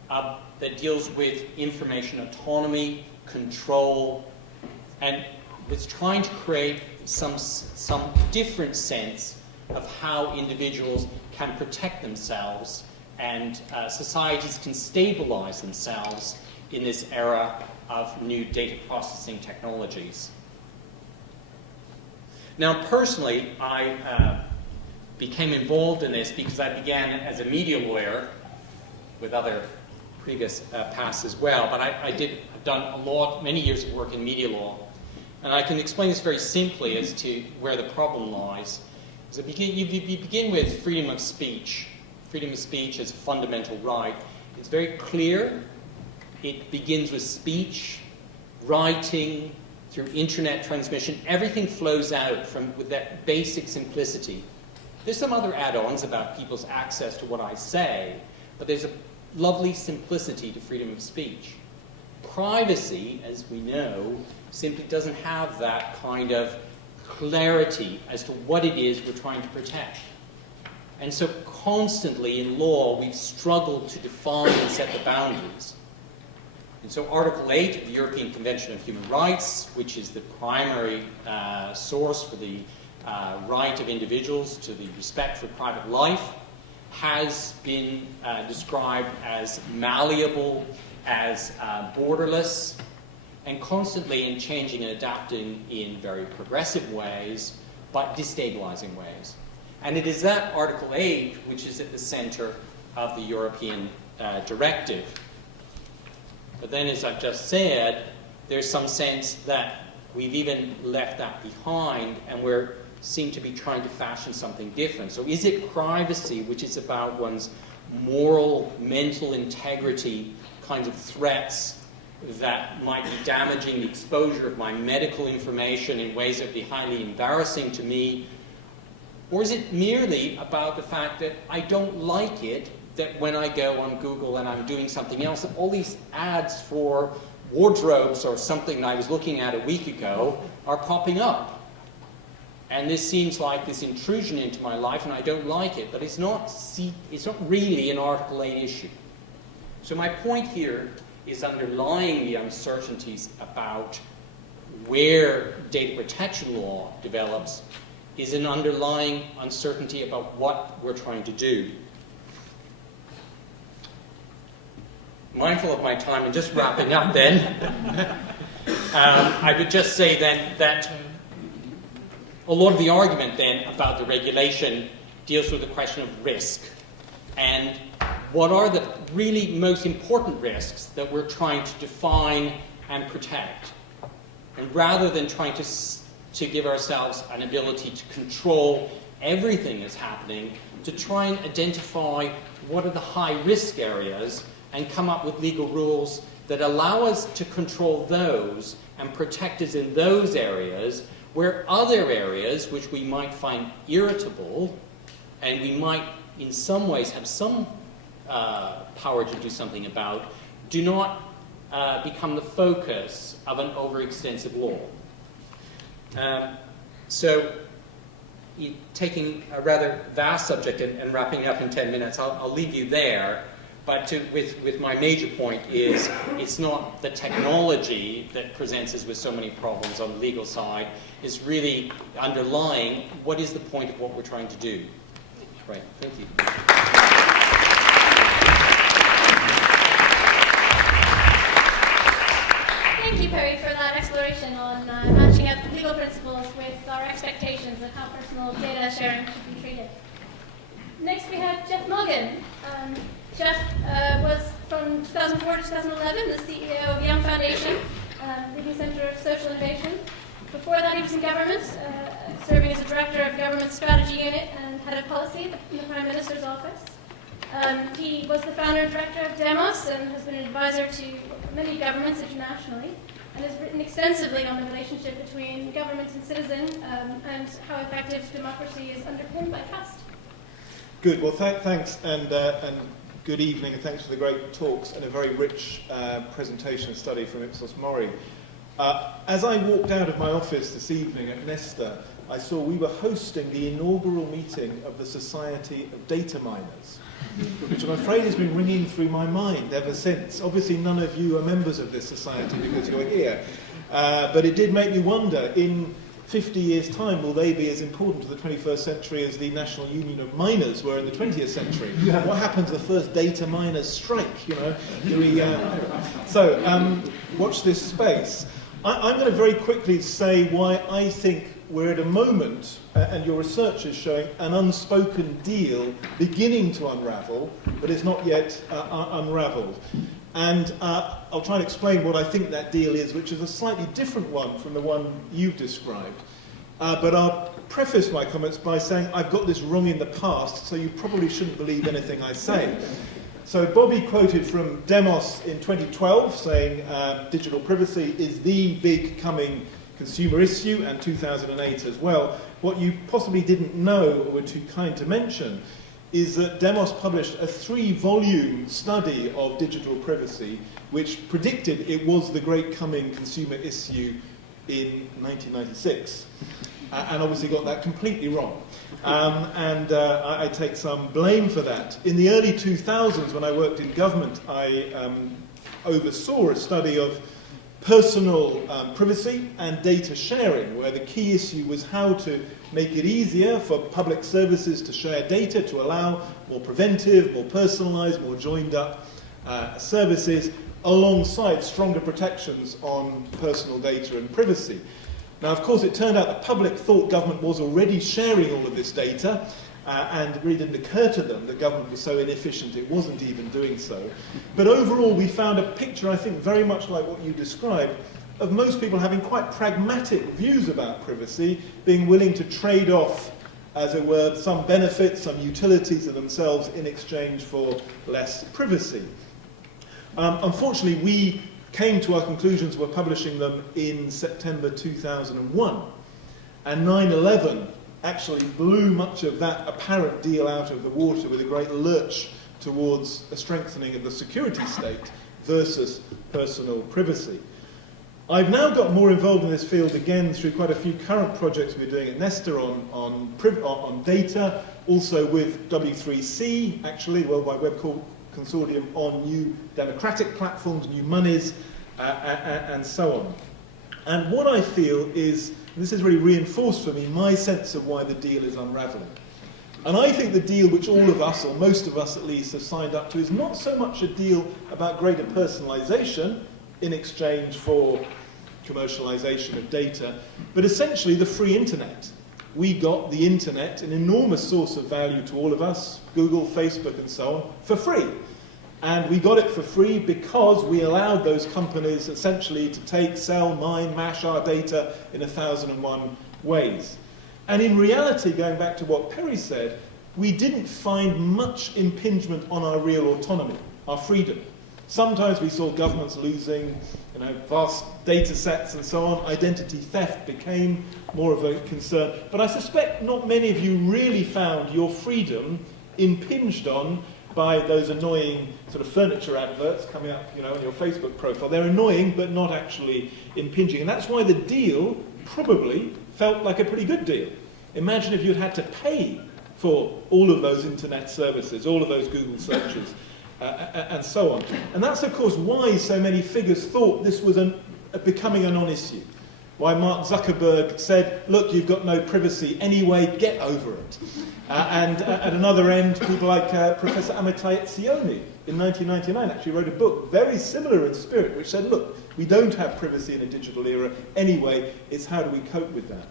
that deals with information autonomy, control, and it's trying to create some different sense of how individuals can protect themselves and societies can stabilize themselves in this era of new data processing technologies. Now, personally, I became involved in this because I began as a media lawyer with other previous pasts as well, but I've done many years of work in media law, and I can explain this very simply as to where the problem lies. So you begin with freedom of speech. Freedom of speech is a fundamental right. It's very clear. It begins with speech, writing, through internet transmission. Everything flows out with that basic simplicity. There's some other add-ons about people's access to what I say, but there's a lovely simplicity to freedom of speech. Privacy, as we know, simply doesn't have that kind of clarity as to what it is we're trying to protect. And so constantly in law, we've struggled to define and set the boundaries. And so Article 8 of the European Convention of Human Rights, which is the primary source for the right of individuals to the respect for private life, has been described as malleable, as borderless, and constantly in changing and adapting in very progressive ways, but destabilizing ways. And it is that Article 8 which is at the center of the European directive. But then, as I've just said, there's some sense that we've even left that behind and we seem to be trying to fashion something different. So is it privacy, which is about one's moral, mental integrity, kinds of threats that might be damaging the exposure of my medical information in ways that would be highly embarrassing to me? Or is it merely about the fact that I don't like it that when I go on Google and I'm doing something else, that all these ads for wardrobes or something that I was looking at a week ago are popping up? And this seems like this intrusion into my life and I don't like it, but it's not really an Article 8 issue. So my point here is underlying the uncertainties about where data protection law develops is an underlying uncertainty about what we're trying to do. mindful of my time and just wrapping up then, I would just say then that a lot of the argument then about the regulation deals with the question of risk and what are the really most important risks that we're trying to define and protect. And rather than trying to give ourselves an ability to control everything that's happening, to try and identify what are the high-risk areas and come up with legal rules that allow us to control those and protect us in those areas, where other areas which we might find irritable and we might in some ways have some power to do something about, do not become the focus of an overextensive law. So, taking a rather vast subject and wrapping it up in 10 minutes, I'll leave you there. But with my major point is, it's not the technology that presents us with so many problems on the legal side. It's really underlying what is the point of what we're trying to do. Right, thank you. Thank you, Perry, for that exploration on matching up legal principles with our expectations of how personal data sharing should be treated. Next, we have Jeff Morgan. Jeff was from 2004 to 2011 the CEO of Young Foundation, leading Center of Social Innovation. Before that, he was in government, serving as a director of Government Strategy Unit and head of policy in the Prime Minister's office. He was the founder and director of Demos and has been an advisor to many governments internationally, and has written extensively on the relationship between government and citizen and how effective democracy is underpinned by trust. Good. Well, thanks, and good evening, and thanks for the great talks and a very rich presentation and study from Ipsos MORI. As I walked out of my office this evening at Nesta, I saw we were hosting the inaugural meeting of the Society of Data Miners, which I'm afraid has been ringing through my mind ever since. Obviously, none of you are members of this society because you're here, but it did make me wonder, in 50 years' time, will they be as important to the 21st century as the National Union of Miners were in the 20th century? What happened to the first data miners' strike, you know? So, watch this space. I'm going to very quickly say why I think we're at a moment, and your research is showing, an unspoken deal beginning to unravel, but it's not yet unraveled. And I'll try and explain what I think that deal is, which is a slightly different one from the one you've described. But I'll preface my comments by saying I've got this wrong in the past, so you probably shouldn't believe anything I say. So Bobby quoted from Demos in 2012 saying digital privacy is the big coming consumer issue, and 2008 as well. What you possibly didn't know or were too kind to mention is that Demos published a 3-volume study of digital privacy which predicted it was the great coming consumer issue in 1996. And obviously got that completely wrong. I take some blame for that. In the early 2000s, when I worked in government, I oversaw a study of personal privacy and data sharing, where the key issue was how to make it easier for public services to share data to allow more preventive, more personalised, more joined up services alongside stronger protections on personal data and privacy. Now, of course, it turned out the public thought government was already sharing all of this data, and it really didn't occur to them that government was so inefficient it wasn't even doing so. But overall, we found a picture, I think, very much like what you described, of most people having quite pragmatic views about privacy, being willing to trade off, as it were, some benefits, some utilities of themselves in exchange for less privacy. Unfortunately, we came to our conclusions, we're publishing them in September 2001, and 9/11 actually blew much of that apparent deal out of the water with a great lurch towards a strengthening of the security state versus personal privacy. I've now got more involved in this field again through quite a few current projects we're doing at Nesta on data, also with W3C, actually, Worldwide Web Consortium, on new democratic platforms, new monies, and so on. And what I feel is, and this is really reinforced for me, my sense of why the deal is unravelling. And I think the deal which all of us, or most of us at least, have signed up to is not so much a deal about greater personalisation in exchange for commercialisation of data, but essentially the free internet. We got the internet, an enormous source of value to all of us, Google, Facebook and so on, for free. And we got it for free because we allowed those companies essentially to take, sell, mine, mash our data in 1,001 ways. And in reality, going back to what Perry said, we didn't find much impingement on our real autonomy, our freedom. Sometimes we saw governments losing, vast data sets and so on. Identity theft became more of a concern. But I suspect not many of you really found your freedom impinged on by those annoying sort of furniture adverts coming up, on your Facebook profile. They're annoying, but not actually impinging. And that's why the deal probably felt like a pretty good deal. Imagine if you'd had to pay for all of those internet services, all of those Google searches, and so on. And that's, of course, why so many figures thought this was becoming a non-issue. Why Mark Zuckerberg said, look, you've got no privacy anyway, get over it. And at another end, people like Professor Amitai Etzioni in 1999 actually wrote a book very similar in spirit, which said, look, we don't have privacy in a digital era anyway, it's how do we cope with that.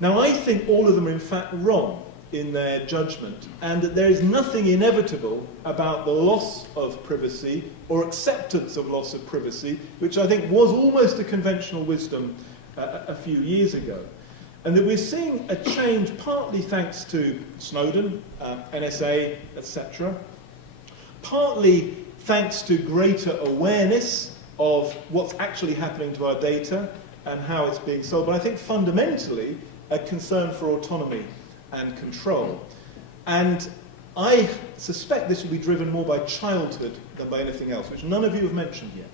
Now, I think all of them are in fact wrong in their judgment, and that there is nothing inevitable about the loss of privacy or acceptance of loss of privacy, which I think was almost a conventional wisdom a few years ago. And that we're seeing a change partly thanks to Snowden, NSA, etc., partly thanks to greater awareness of what's actually happening to our data and how it's being sold, but I think fundamentally a concern for autonomy and control. And I suspect this will be driven more by childhood than by anything else, which none of you have mentioned yet.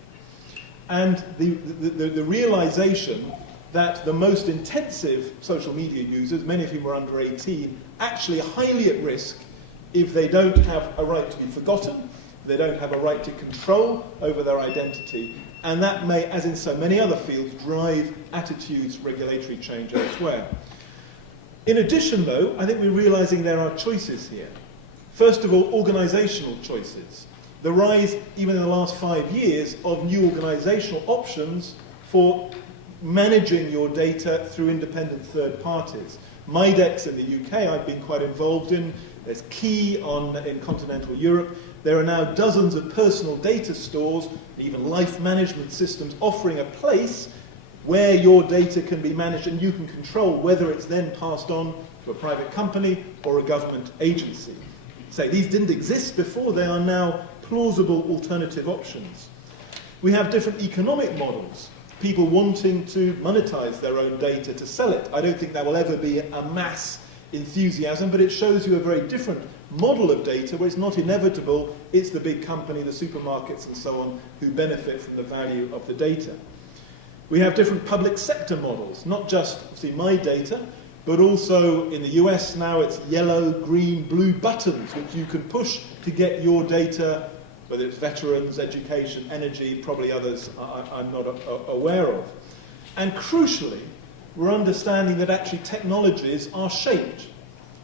And the realization that the most intensive social media users, many of whom are under 18, actually are highly at risk if they don't have a right to be forgotten, they don't have a right to control over their identity, and that may, as in so many other fields, drive attitudes, regulatory change elsewhere. In addition, though, I think we're realizing there are choices here. First of all, organizational choices. The rise, even in the last 5 years, of new organizational options for managing your data through independent third parties. Midex in the UK I've been quite involved in. There's Key in continental Europe. There are now dozens of personal data stores, even life management systems, offering a place where your data can be managed and you can control whether it's then passed on to a private company or a government agency. So these didn't exist before, they are now plausible alternative options. We have different economic models, people wanting to monetize their own data to sell it. I don't think that will ever be a mass enthusiasm, but it shows you a very different model of data where it's not inevitable, it's the big company, the supermarkets and so on, who benefit from the value of the data. We have different public sector models, not just, see, my data, but also in the US now it's yellow, green, blue buttons which you can push to get your data, whether it's veterans, education, energy, probably others I'm not aware of. And crucially, we're understanding that actually technologies are shaped.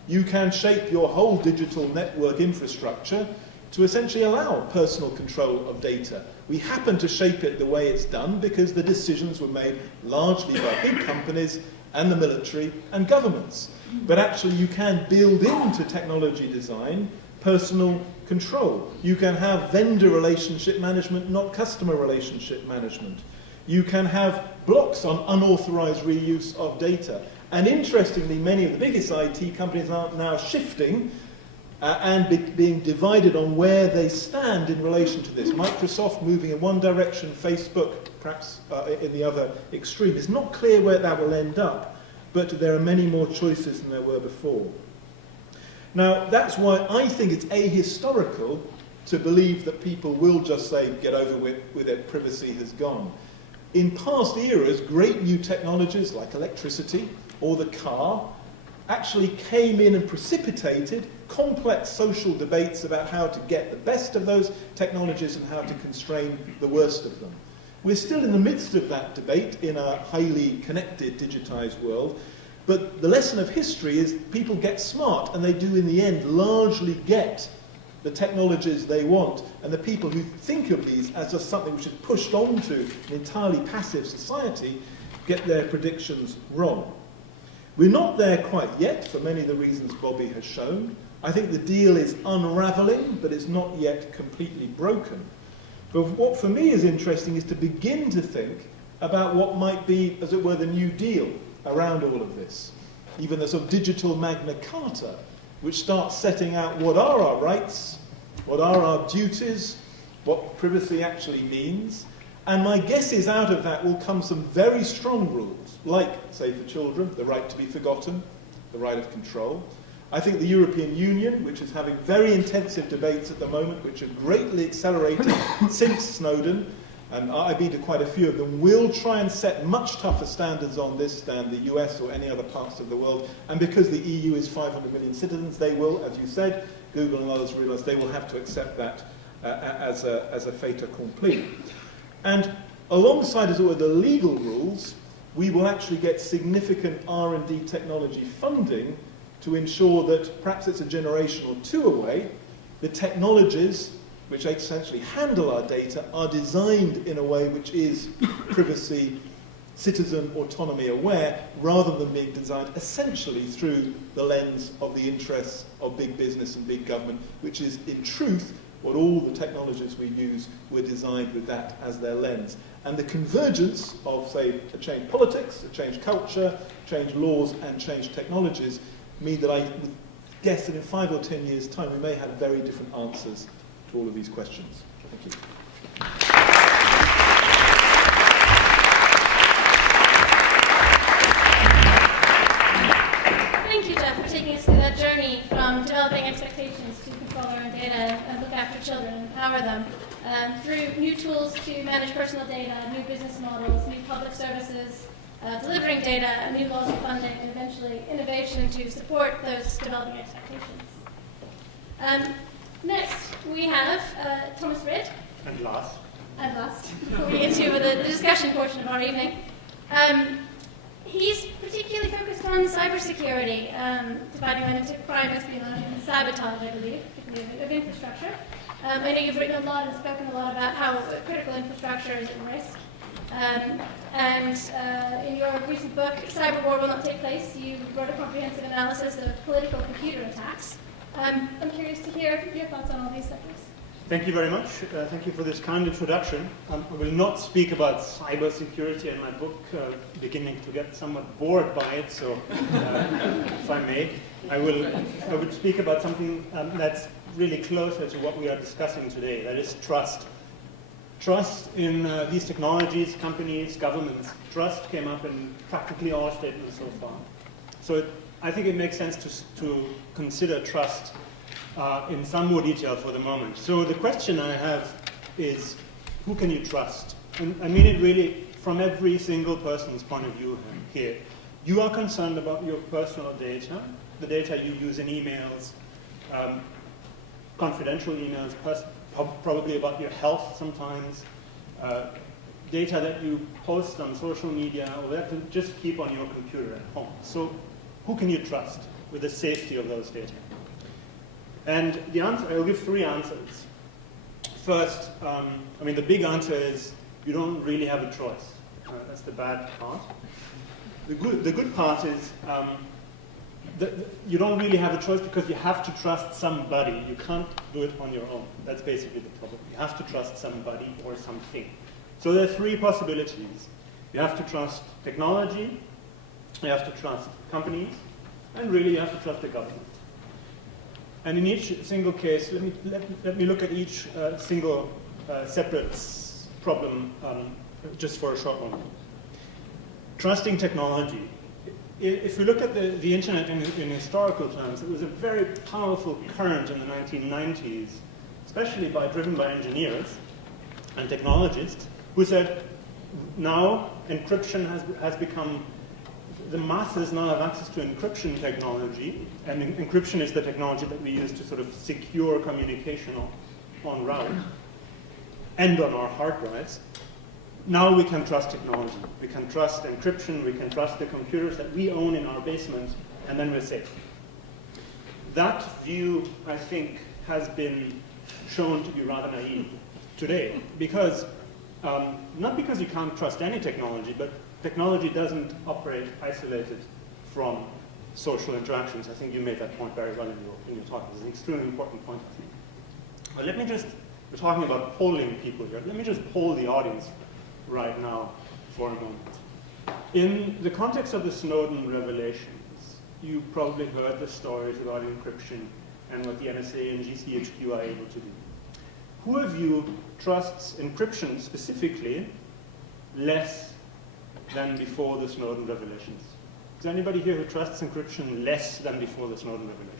You can shape your whole digital network infrastructure to essentially allow personal control of data. We happen to shape it the way it's done because the decisions were made largely by big companies and the military and governments. But actually you can build into technology design personal control. You can have vendor relationship management, not customer relationship management. You can have blocks on unauthorized reuse of data. And interestingly, many of the biggest IT companies are now shifting and being divided on where they stand in relation to this. Microsoft moving in one direction, Facebook perhaps in the other extreme. It's not clear where that will end up, but there are many more choices than there were before. Now, that's why I think it's ahistorical to believe that people will just say, get over with it, privacy has gone. In past eras, great new technologies like electricity or the car actually came in and precipitated complex social debates about how to get the best of those technologies and how to constrain the worst of them. We're still in the midst of that debate in a highly connected, digitized world, But the lesson of history is people get smart, and they do in the end largely get the technologies they want, and the people who think of these as just something which is pushed onto an entirely passive society get their predictions wrong. We're not there quite yet, for many of the reasons Bobby has shown. I think the deal is unravelling, but it's not yet completely broken. But what for me is interesting is to begin to think about what might be, as it were, the New Deal around all of this. Even the sort of digital Magna Carta, which starts setting out what are our rights, what are our duties, what privacy actually means. And my guess is out of that will come some very strong rules, like, say, for children, the right to be forgotten, the right of control. I think the European Union, which is having very intensive debates at the moment, which are greatly accelerating since Snowden, and I've been to quite a few of them, will try and set much tougher standards on this than the US or any other parts of the world. And because the EU is 500 million citizens, they will, as you said, Google and others realize they will have to accept that as a fait accompli. And alongside, as it were, the legal rules, we will actually get significant R&D technology funding to ensure that, perhaps it's a generation or two away, the technologies which essentially handle our data are designed in a way which is privacy, citizen autonomy aware, rather than being designed essentially through the lens of the interests of big business and big government, which is in truth what all the technologies we use were designed with that as their lens. And the convergence of, say, a changed politics, a changed culture, changed laws, and changed technologies mean that I would guess that in 5 or 10 years' time we may have very different answers to all of these questions. Thank you. Thank you, Jeff, for taking us through that journey from developing expectations to control our own data and look after children and empower them, through new tools to manage personal data, new business models, new public services, delivering data, new laws of funding, and eventually innovation to support those developing expectations. Next, we have Thomas Ridd. And last. And last, before we get to the discussion portion of our evening. He's particularly focused on cybersecurity, dividing that into crime, espionage, and sabotage, I believe, particularly of infrastructure. I know you've written a lot and spoken a lot about how critical infrastructure is at risk. In your recent book, Cyber War Will Not Take Place, you wrote a comprehensive analysis of political computer attacks. I'm curious to hear your thoughts on all these subjects. Thank you very much. Thank you for this kind introduction. I will not speak about cybersecurity in my book, beginning to get somewhat bored by it, so if I may. I would speak about something that's really closer to what we are discussing today, that is trust. Trust in these technologies, companies, governments. Trust came up in practically all statements so far. So I think it makes sense to consider trust in some more detail for the moment. So the question I have is, who can you trust? And I mean it really from every single person's point of view here. You are concerned about your personal data, the data you use in emails, confidential emails, probably about your health sometimes, data that you post on social media, or that you just keep on your computer at home. So who can you trust with the safety of those data? And the answer, I'll give 3 answers. First, the big answer is you don't really have a choice. That's the bad part. The good part is you don't really have a choice because you have to trust somebody. You can't do it on your own. That's basically the problem. You have to trust somebody or something. So there are 3 possibilities. You have to trust technology, you have to trust companies, and really you have to trust the government. And in each single case, let me look at each single separate problem just for a short moment. Trusting technology. If we look at the internet in historical terms, it was a very powerful current in the 1990s, especially driven by engineers and technologists, who said, now encryption has become, the masses now have access to encryption technology, and encryption is the technology that we use to sort of secure communication on route and on our hard drives. now we can trust technology. We can trust encryption, we can trust the computers that we own in our basement, and then we're safe. That view, I think, has been shown to be rather naive today, because, not because you can't trust any technology, but technology doesn't operate isolated from social interactions. I think you made that point very well in your talk. It's an extremely important point, I think. But let me just, we're talking about polling people here. Let me just poll the audience right now for a moment. In the context of the Snowden revelations, you probably heard the stories about encryption and what the NSA and GCHQ are able to do. Who of you trusts encryption specifically less than before the Snowden revelations? Is there anybody here who trusts encryption less than before the Snowden revelations?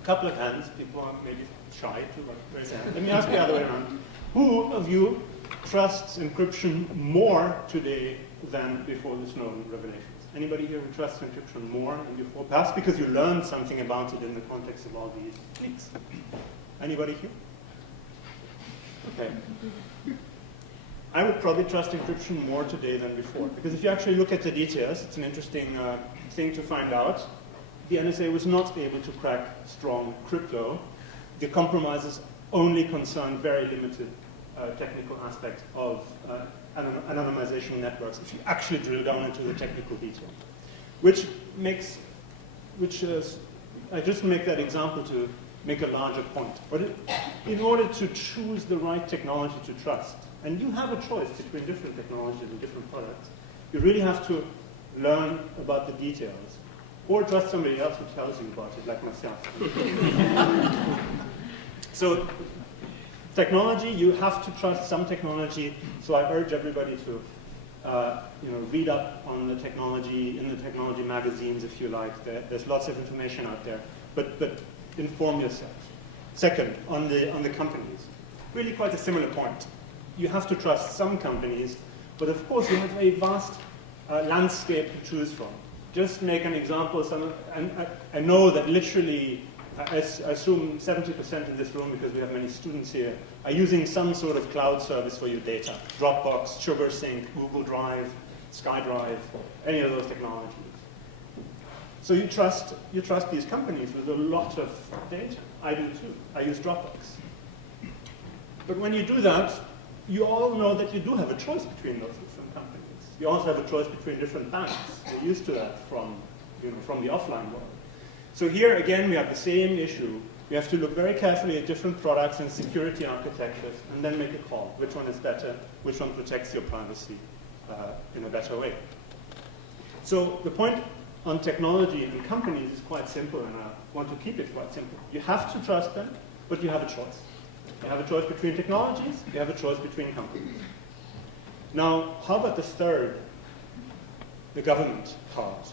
A couple of hands. People are maybe shy to raise their hand. Let me ask the other way around. Who of you trusts encryption more today than before the Snowden revelations? Anybody here who trusts encryption more than before? Perhaps because you learned something about it in the context of all these leaks. Anybody here? Okay. I would probably trust encryption more today than before, because if you actually look at the details, it's an interesting thing to find out. The NSA was not able to crack strong crypto. The compromises only concern very limited technical aspects of anonymization networks, if you actually drill down into the technical detail. I just make that example to make a larger point. But in order to choose the right technology to trust, and you have a choice between different technologies and different products, you really have to learn about the details, or trust somebody else who tells you about it, like myself. So technology, you have to trust some technology, so I urge everybody to read up on the technology, in the technology magazines, if you like. There's lots of information out there, but inform yourself. Second, on the companies, really quite a similar point. You have to trust some companies, but of course you have a vast landscape to choose from. Just make an example, I know that literally, I assume 70% in this room, because we have many students here, are using some sort of cloud service for your data. Dropbox, SugarSync, Google Drive, SkyDrive, any of those technologies. So you trust these companies with a lot of data. I do too. I use Dropbox. But when you do that, you all know that you do have a choice between those different companies. You also have a choice between different banks. We're used to that from the offline world. So here again, we have the same issue. We have to look very carefully at different products and security architectures, and then make a call. Which one is better? Which one protects your privacy in a better way? So the point on technology and companies is quite simple, and I want to keep it quite simple. You have to trust them, but you have a choice. You have a choice between technologies, you have a choice between companies. Now, how about the third, the government part?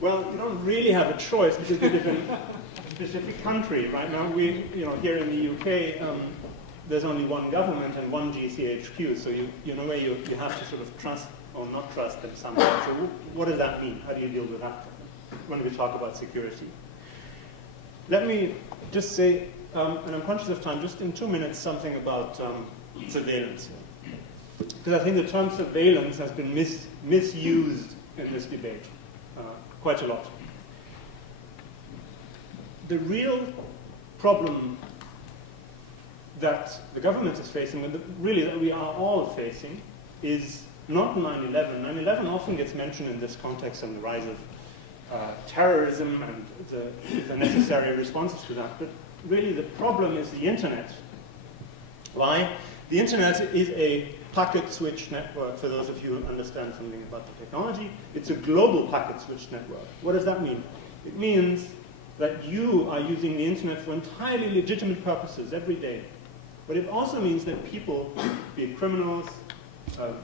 Well, you don't really have a choice, because we live in a specific country. Right now, here in the UK, there's only one government and one GCHQ, so you have to sort of trust or not trust them somehow. So what does that mean? How do you deal with that when we talk about security? Let me just say, and I'm conscious of time, just in 2 minutes, something about surveillance. Because I think the term surveillance has been misused in this debate quite a lot. The real problem that the government is facing, and really that we are all facing, is not 9/11. 9/11 often gets mentioned in this context and the rise of terrorism and the necessary responses to that. But really the problem is the internet. Why? The internet is a packet switch network, for those of you who understand something about the technology. It's a global packet switch network. What does that mean? It means that you are using the internet for entirely legitimate purposes every day. But it also means that people, be it criminals,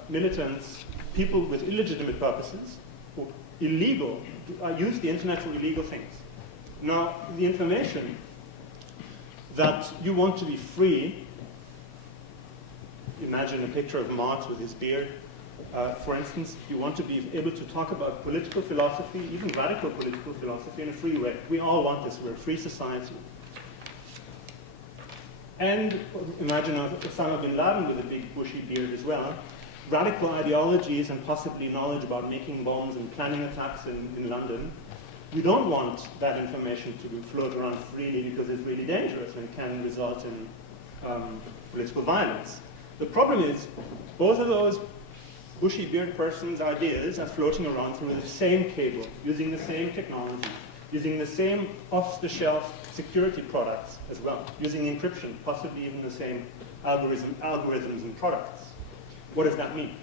militants, people with illegitimate purposes, or illegal, use the internet for illegal things. Now, the information that you want to be free, imagine a picture of Marx with his beard, for instance, you want to be able to talk about political philosophy, even radical political philosophy, in a free way. We all want this. We're a free society. And imagine Osama bin Laden with a big bushy beard as well. Radical ideologies and possibly knowledge about making bombs and planning attacks in London. We don't want that information to float around freely because it's really dangerous and can result in political violence. The problem is both of those bushy beard persons' ideas are floating around through the same cable, using the same technology, using the same off-the-shelf security products as well, using encryption, possibly even the same algorithms and products. What does that mean?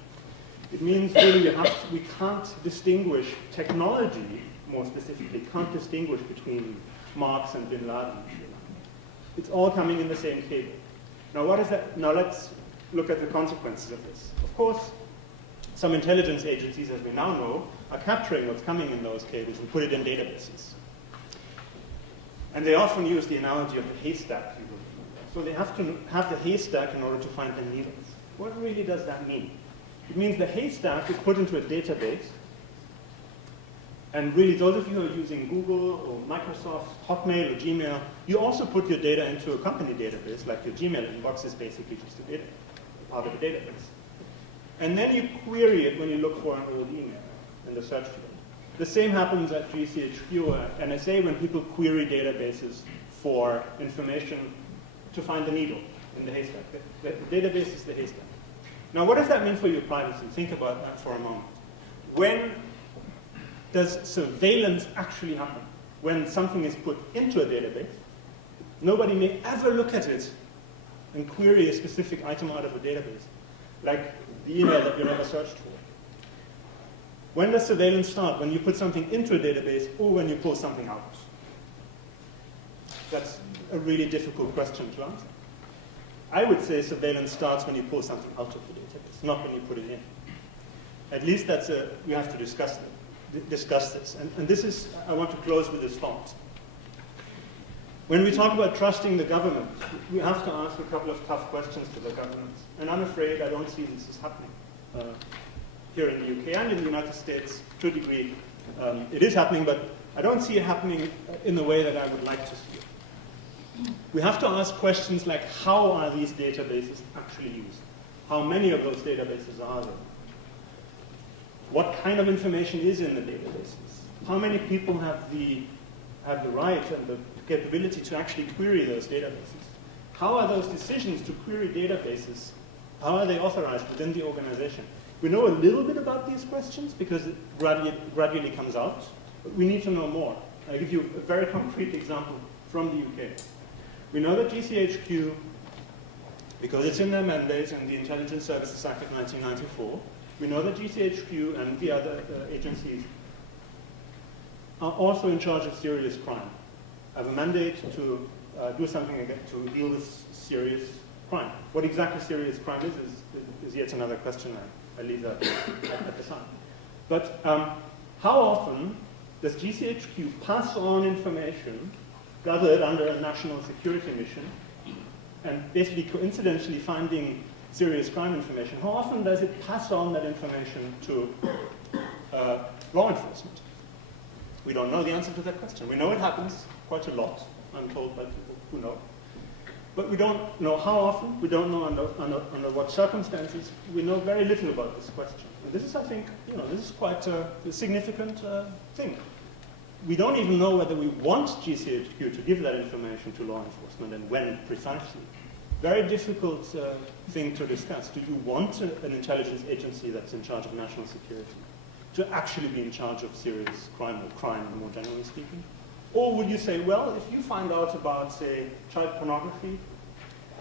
It means really we can't distinguish technology, more specifically, can't distinguish between Marx and bin Laden. It's all coming in the same cable. Now what is that? Now let's look at the consequences of this. Of course, some intelligence agencies, as we now know, are capturing what's coming in those cables and put it in databases. And they often use the analogy of the haystack. So they have to have the haystack in order to find the needles. What really does that mean? It means the haystack is put into a database. And really, those of you who are using Google or Microsoft, Hotmail or Gmail, you also put your data into a company database, like your Gmail inbox is basically just a part of a database. And then you query it when you look for an old email in the search field. The same happens at GCHQ or at NSA when people query databases for information to find the needle in the haystack. The database is the haystack. Now, what does that mean for your privacy? Think about that for a moment. When does surveillance actually happen? When something is put into a database, nobody may ever look at it and query a specific item out of a database, like the email that you never searched for. When does surveillance start? When you put something into a database or when you pull something out? That's a really difficult question to answer. I would say surveillance starts when you pull something out of the database, not when you put it in. At least we have to discuss this. And this is, I want to close with this thought. When we talk about trusting the government, we have to ask a couple of tough questions to the government. And I'm afraid I don't see this is happening here in the UK and in the United States to a degree. It is happening, but I don't see it happening in the way that I would like to see it. We have to ask questions like, how are these databases actually used? How many of those databases are there? What kind of information is in the databases? How many people have the right and the capability to actually query those databases? How are those decisions to query databases, how are they authorized within the organization? We know a little bit about these questions because it gradually comes out, but we need to know more. I'll give you a very concrete example from the UK. We know that GCHQ, because it's in their mandate in the Intelligence Services Act of 1994, we know that GCHQ and the other agencies are also in charge of serious crime, have a mandate to do something to deal with serious crime. What exactly serious crime is yet another question I leave that at the side. But how often does GCHQ pass on information gathered under a national security mission and basically coincidentally finding serious crime information? How often does it pass on that information to law enforcement? We don't know the answer to that question. We know it happens quite a lot, I'm told by people who know. But we don't know how often, we don't know under what circumstances. We know very little about this question. And this is, I think, this is quite a significant thing. We don't even know whether we want GCHQ to give that information to law enforcement and when precisely. Very difficult thing to discuss. Do you want an intelligence agency that's in charge of national security to actually be in charge of serious crime or crime, more generally speaking? Or would you say, well, if you find out about, say, child pornography,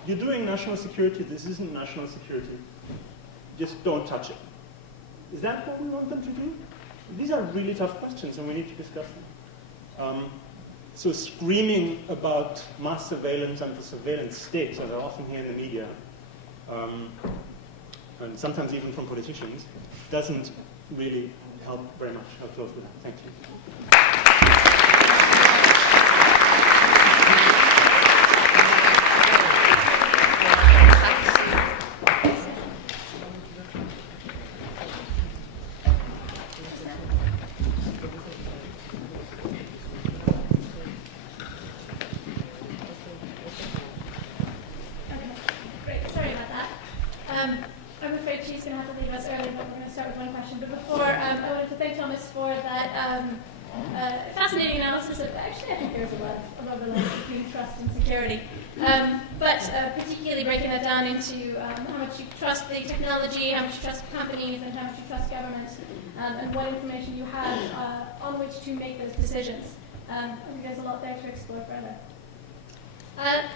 you're doing national security, this isn't national security, just don't touch it. Is that what we want them to do? These are really tough questions and we need to discuss them. So screaming about mass surveillance and the surveillance state, as I often hear in the media, and sometimes even from politicians, doesn't really help very much. I'll close with that. Thank you. I'm afraid she's going to have to leave us early, but we're going to start with one question. But before, I wanted to thank Thomas for that fascinating analysis of, actually I think there's a lot of overlap between trust and security. But particularly breaking that down into how much you trust the technology, how much you trust companies, and how much you trust government, and what information you have on which to make those decisions. I think there's a lot there to explore further.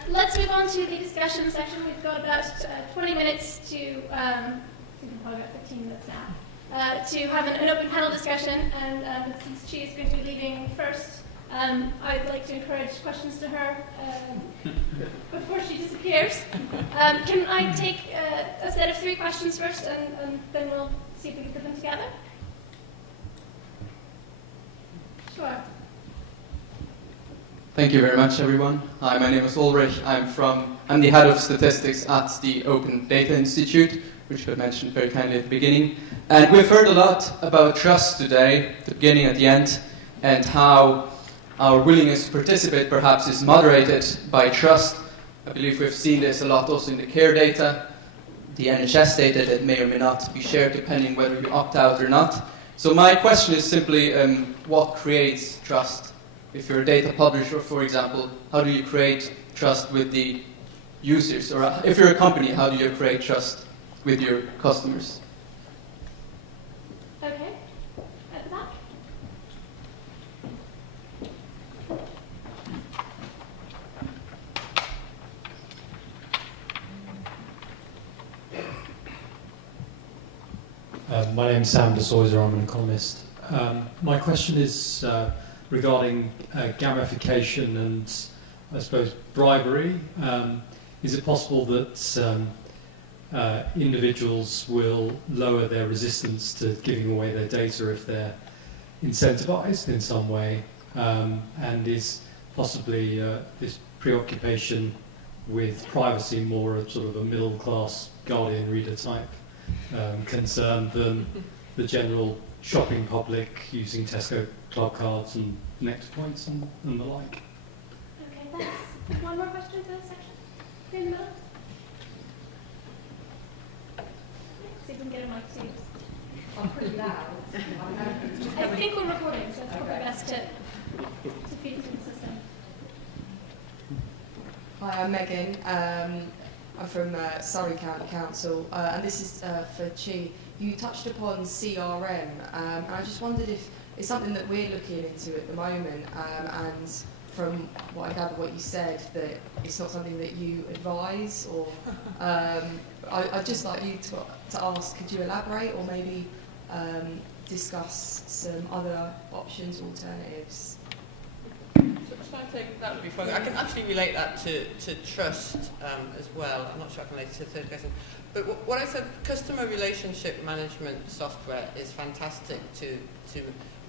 Let's move on to the discussion section. We've got about 20 minutes to, I think we've probably got 15 minutes now, to have an open panel discussion. And since she is going to be leaving first, I'd like to encourage questions to her before she disappears. Can I take a set of 3 questions first, and then we'll see if we can put them together? Sure. Thank you very much, everyone. Hi, my name is Ulrich. I'm the head of statistics at the Open Data Institute, which I mentioned very kindly at the beginning. And we've heard a lot about trust today, at the beginning and the end, and how our willingness to participate perhaps is moderated by trust. I believe we've seen this a lot also in the care data, the NHS data that may or may not be shared depending whether you opt out or not. So my question is simply, what creates trust? If you're a data publisher, for example, how do you create trust with the users? Or if you're a company, how do you create trust with your customers? Okay. At the back. My name's Sam de Soyser, I'm an economist. My question is regarding gamification and, I suppose, bribery. Is it possible that individuals will lower their resistance to giving away their data if they're incentivized in some way? And is possibly this preoccupation with privacy more of sort of a middle-class Guardian reader type concern than the general shopping public using Tesco club cards and Next Points and the like? Okay, thanks. One more question for this section? Here in the middle. See if we can get a mic to you. I'm pretty loud. I think we're recording, so it's probably best to feed it into the system. Hi, I'm Megan. I'm from Surrey County Council, and this is for Chi. You touched upon CRM, and I just wondered if it's something that we're looking into at the moment, and from what I gather what you said, that it's not something that you advise, or I'd just like you to ask, could you elaborate, or maybe discuss some other options, alternatives? So I think that would be fun. I can actually relate that to trust as well. I'm not sure I can relate it to the third question. But what I said, customer relationship management software is fantastic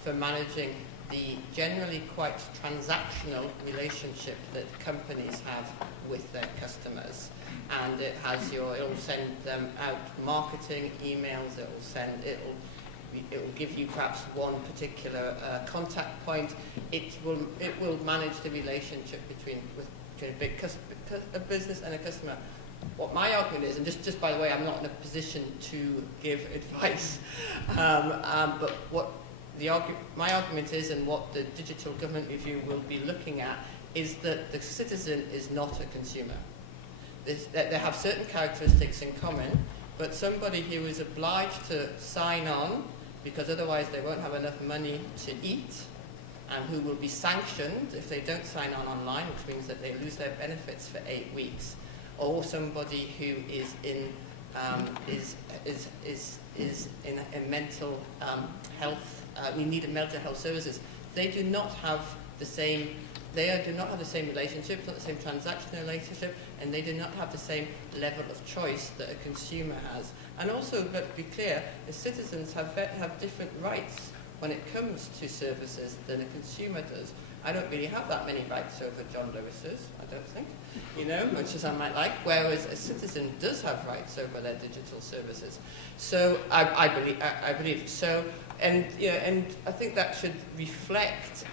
for managing the generally quite transactional relationship that companies have with their customers. And it'll send them out marketing emails, it will give you perhaps one particular contact point. It will manage the relationship between a business and a customer. What my argument is, and just by the way, I'm not in a position to give advice, but what my argument is, and what the Digital Government Review will be looking at, is that the citizen is not a consumer. They have certain characteristics in common, but somebody who is obliged to sign on because otherwise they won't have enough money to eat, and who will be sanctioned if they don't sign on online, which means that they lose their benefits for 8 weeks, or somebody who is in mental health, we need mental health services. They do not have the same. They do not have the same relationship, not the same transactional relationship, and they do not have the same level of choice that a consumer has. And also, but to be clear, the citizens have different rights when it comes to services than a consumer does. I don't really have that many rights over John Lewis's, I don't think, much as I might like, whereas a citizen does have rights over their digital services. So I believe so. And I think that should reflect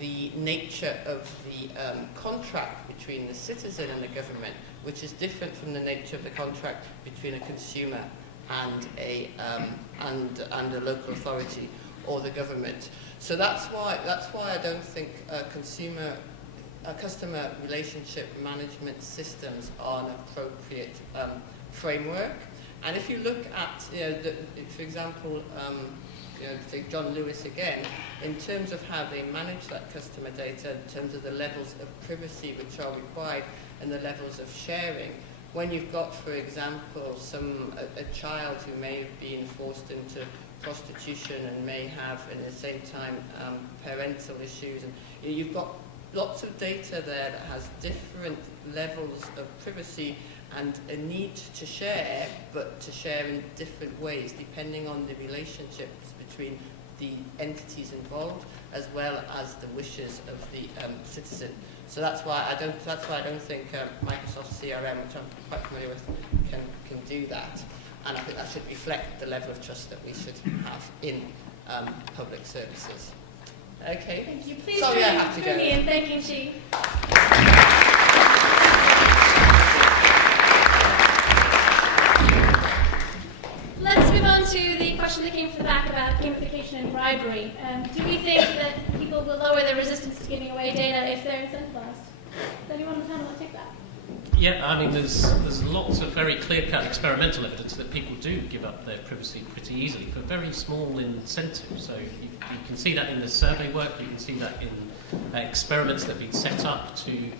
the nature of the contract between the citizen and the government, which is different from the nature of the contract between a consumer and a local authority or the government. So that's why I don't think customer relationship management systems are an appropriate framework. And if you look at, for example, take John Lewis again, in terms of how they manage that customer data, in terms of the levels of privacy which are required and the levels of sharing, when you've got, for example, a child who may have been forced into prostitution and may have, at the same time, parental issues, and you've got lots of data there that has different levels of privacy and a need to share, but to share in different ways, depending on the relationships between the entities involved, as well as the wishes of the citizen. So that's why I don't think Microsoft CRM, which I'm quite familiar with, can do that. And I think that should reflect the level of trust that we should have in public services. Okay. Thank you. Please Sorry, I have to go. join me in thanking Chi. Let's move on to the question that came from the back about gamification and bribery. Do we think that people will lower their resistance to giving away data if they're incentivized? Does anyone on the panel want to take that? Yeah, I mean, there's lots of very clear-cut experimental evidence that people do give up their privacy pretty easily for very small incentives. So you can see that in the survey work, you can see that in experiments that have been set up to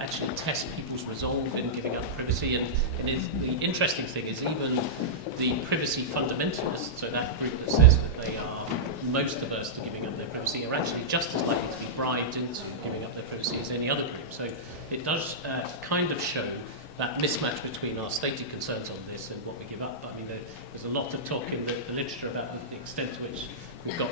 actually test people's resolve in giving up privacy. And the interesting thing is even the privacy fundamentalists, so that group that says that they are most averse to giving up their privacy, are actually just as likely to be bribed into giving up their privacy as any other group. So it does kind of show that mismatch between our stated concerns on this and what we give up. I mean, there's a lot of talk in the literature about the extent to which we've got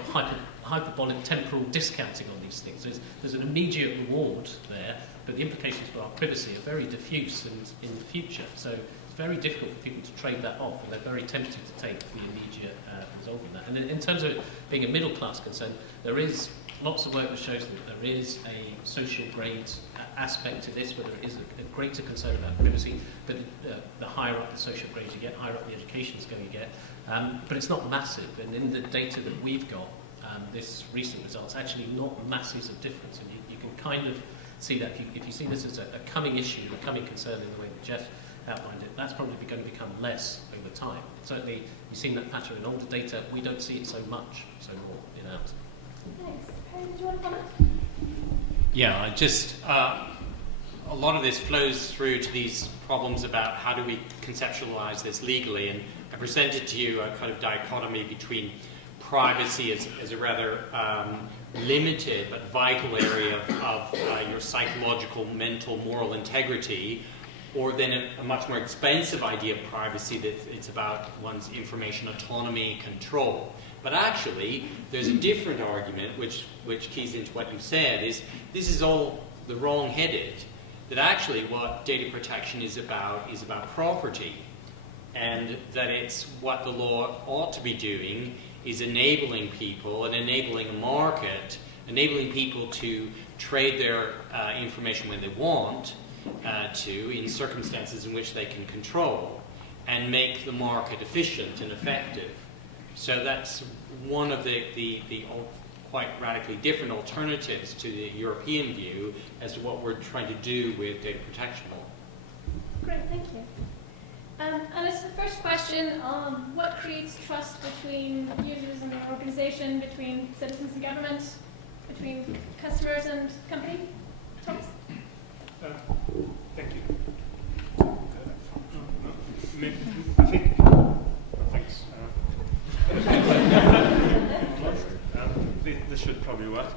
hyperbolic temporal discounting on these things. There's an immediate reward there, but the implications for our privacy are very diffuse in the future. So it's very difficult for people to trade that off, and they're very tempted to take the immediate result of that. And in terms of being a middle-class concern, there is lots of work that shows that there is a social grade aspect to this, where there is a greater concern about privacy, but the higher up the social grade you get, higher up the education is going to get. But it's not massive, and in the data that we've got, this recent results, actually not masses of difference, and you can kind of see that if you see this as a coming issue, a coming concern in the way that Jeff outlined it, that's probably going to become less over time. Certainly, you've seen that pattern in older data. We don't see it so much, so more in ours. Thanks. Perry, did you want to comment? Yeah, a lot of this flows through to these problems about how do we conceptualize this legally, and I presented to you a kind of dichotomy between privacy as a rather limited but vital area of your psychological, mental, moral integrity, or then a much more expensive idea of privacy that it's about one's information autonomy, control. But actually, there's a different argument which keys into what you said, is this is all the wrong-headed, that actually what data protection is about property, and that it's what the law ought to be doing is enabling people and enabling a market, enabling people to trade their information when they want to, in circumstances in which they can control, and make the market efficient and effective. So that's one of the quite radically different alternatives to the European view as to what we're trying to do with data protection law. Great, thank you. And as the first question, what creates trust between users and their organization, between citizens and government, between customers and company? Thomas? Thank you. I think. Thanks. This should probably work.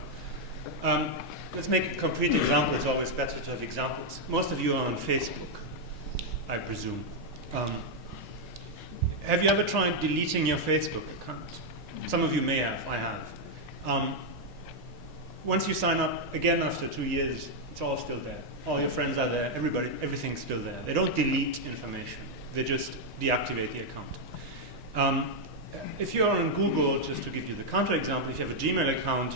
Let's make a concrete example. It's always better to have examples. Most of you are on Facebook, I presume. Have you ever tried deleting your Facebook account? Some of you may have. I have. once you sign up again after 2 years, it's all still there. All your friends are there, everything's still there. They don't delete information, they just deactivate the account. If you're on Google, just to give you the counterexample, if you have a Gmail account,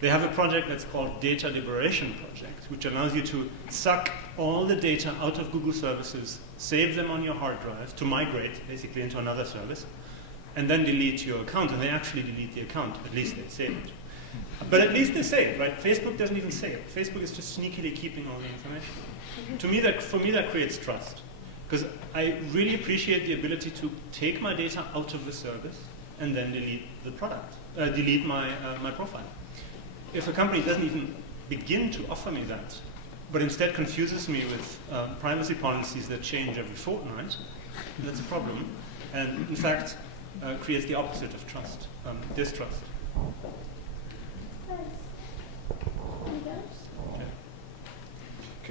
they have a project that's called Data Liberation Project, which allows you to suck all the data out of Google services, save them on your hard drive to migrate basically into another service, and then delete your account. And they actually delete the account, at least they say it. But at least they say it, right? Facebook doesn't even say it. Facebook is just sneakily keeping all the information. For me, that creates trust. Because I really appreciate the ability to take my data out of the service and then delete the product, delete my profile. If a company doesn't even begin to offer me that, but instead confuses me with privacy policies that change every fortnight, that's a problem. And in fact, creates the opposite of trust, distrust.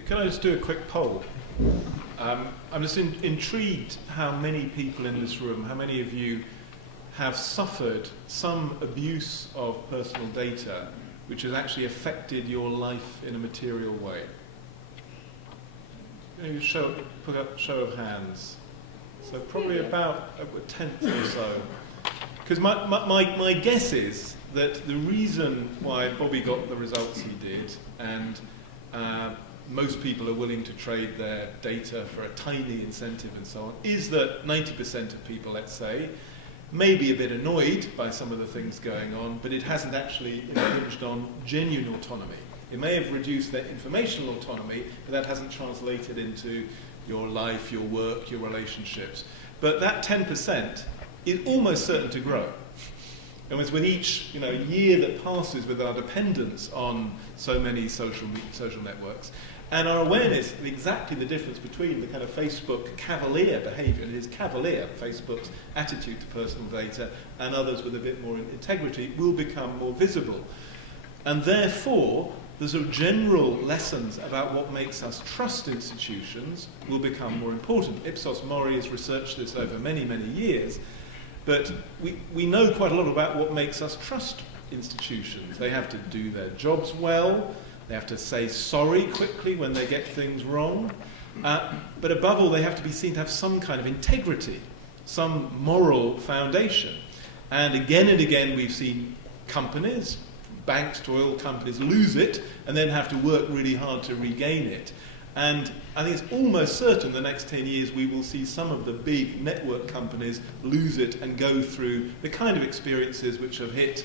Can I just do a quick poll? I'm just intrigued how many people in this room, how many of you have suffered some abuse of personal data which has actually affected your life in a material way? Maybe put up show of hands. So probably about a tenth or so. Because my guess is that the reason why Bobby got the results he did, and most people are willing to trade their data for a tiny incentive and so on, is that 90% of people, let's say, may be a bit annoyed by some of the things going on, but it hasn't actually impinged on genuine autonomy. It may have reduced their informational autonomy, but that hasn't translated into your life, your work, your relationships. But that 10% is almost certain to grow. And with each year that passes with our dependence on so many social networks, and our awareness of exactly the difference between the kind of Facebook cavalier behaviour, and it is cavalier, Facebook's attitude to personal data, and others with a bit more integrity, will become more visible. And therefore, the sort of general lessons about what makes us trust institutions will become more important. Ipsos MORI has researched this over many, many years, but we know quite a lot about what makes us trust institutions. They have to do their jobs well, they have to say sorry quickly when they get things wrong, but above all, they have to be seen to have some kind of integrity, some moral foundation. And again, we've seen companies, banks to oil companies, lose it and then have to work really hard to regain it. And I think it's almost certain the next 10 years we will see some of the big network companies lose it and go through the kind of experiences which have hit,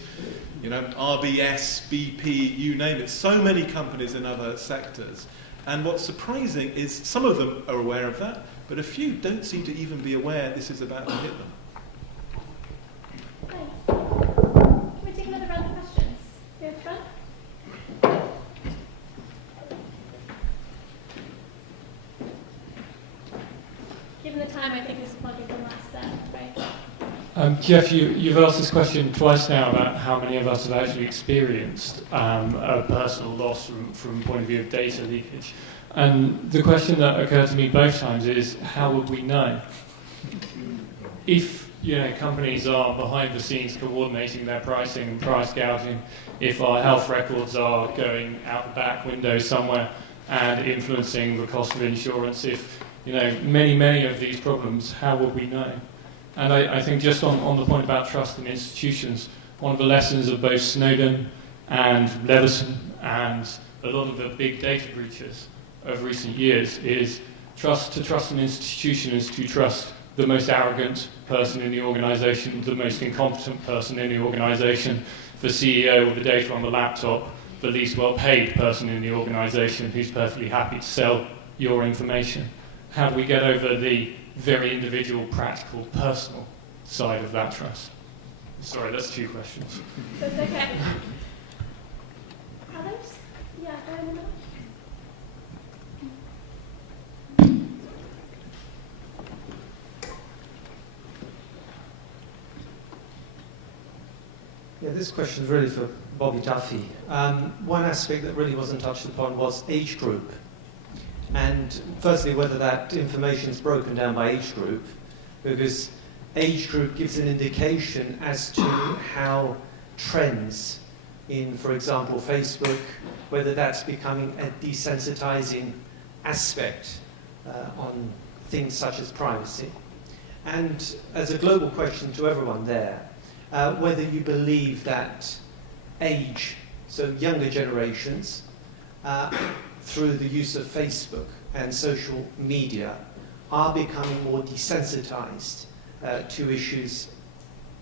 RBS, BP, you name it, so many companies in other sectors. And what's surprising is some of them are aware of that, but a few don't seem to even be aware this is about to hit them. Thanks. Can we take another round of questions? Here in front. Given the time, I think this is probably the last set, right? Jeff, you've asked this question twice now about how many of us have actually experienced a personal loss from the point of view of data leakage. And the question that occurred to me both times is, how would we know? If companies are behind the scenes coordinating their pricing and price gouging, if our health records are going out the back window somewhere and influencing the cost of insurance, if many of these problems, how would we know? And I think just on the point about trust in institutions, one of the lessons of both Snowden and Leveson and a lot of the big data breaches of recent years is to trust an institution is to trust the most arrogant person in the organisation, the most incompetent person in the organisation, the CEO with the data on the laptop, the least well-paid person in the organisation who's perfectly happy to sell your information. How do we get over the very individual, practical, personal side of that trust? Sorry, that's two questions. That's okay. Others? Yeah, go in the middle. Yeah, this question is really for Bobby Duffy. One aspect that really wasn't touched upon was age group. And firstly, whether that information is broken down by age group, because age group gives an indication as to how trends in, for example, Facebook, whether that's becoming a desensitizing aspect on things such as privacy. And as a global question to everyone there, whether you believe that age, so younger generations, through the use of Facebook and social media, are becoming more desensitized to issues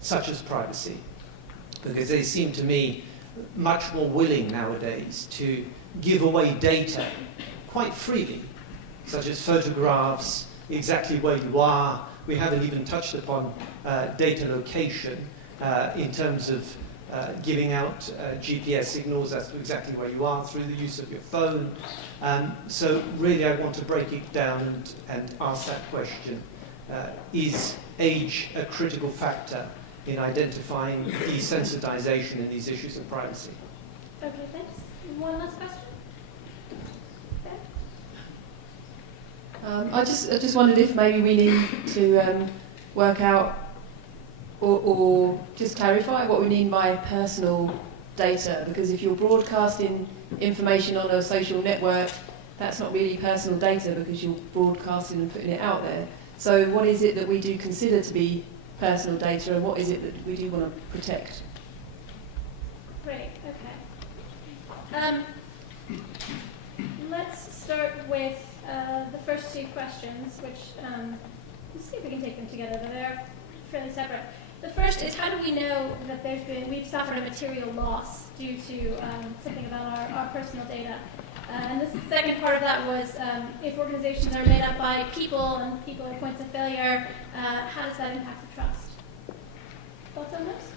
such as privacy. Because they seem to me much more willing nowadays to give away data quite freely, such as photographs, exactly where you are. We haven't even touched upon data location in terms of giving out GPS signals as to exactly where you are through the use of your phone. So really I want to break it down and ask that question. Is age a critical factor in identifying desensitization in these issues of privacy? Okay, thanks. One last question? I just wondered if maybe we need to work out or just clarify what we mean by personal data, because if you're broadcasting information on a social network, that's not really personal data because you're broadcasting and putting it out there. So what is it that we do consider to be personal data, and what is it that we do want to protect? Great, okay. Let's start with the first two questions, which, let's see if we can take them together, but they're fairly separate. The first is, how do we know that we've suffered a material loss due to something about our personal data? And the second part of that was, if organizations are made up by people and people are points of failure, how does that impact the trust? Thoughts on this?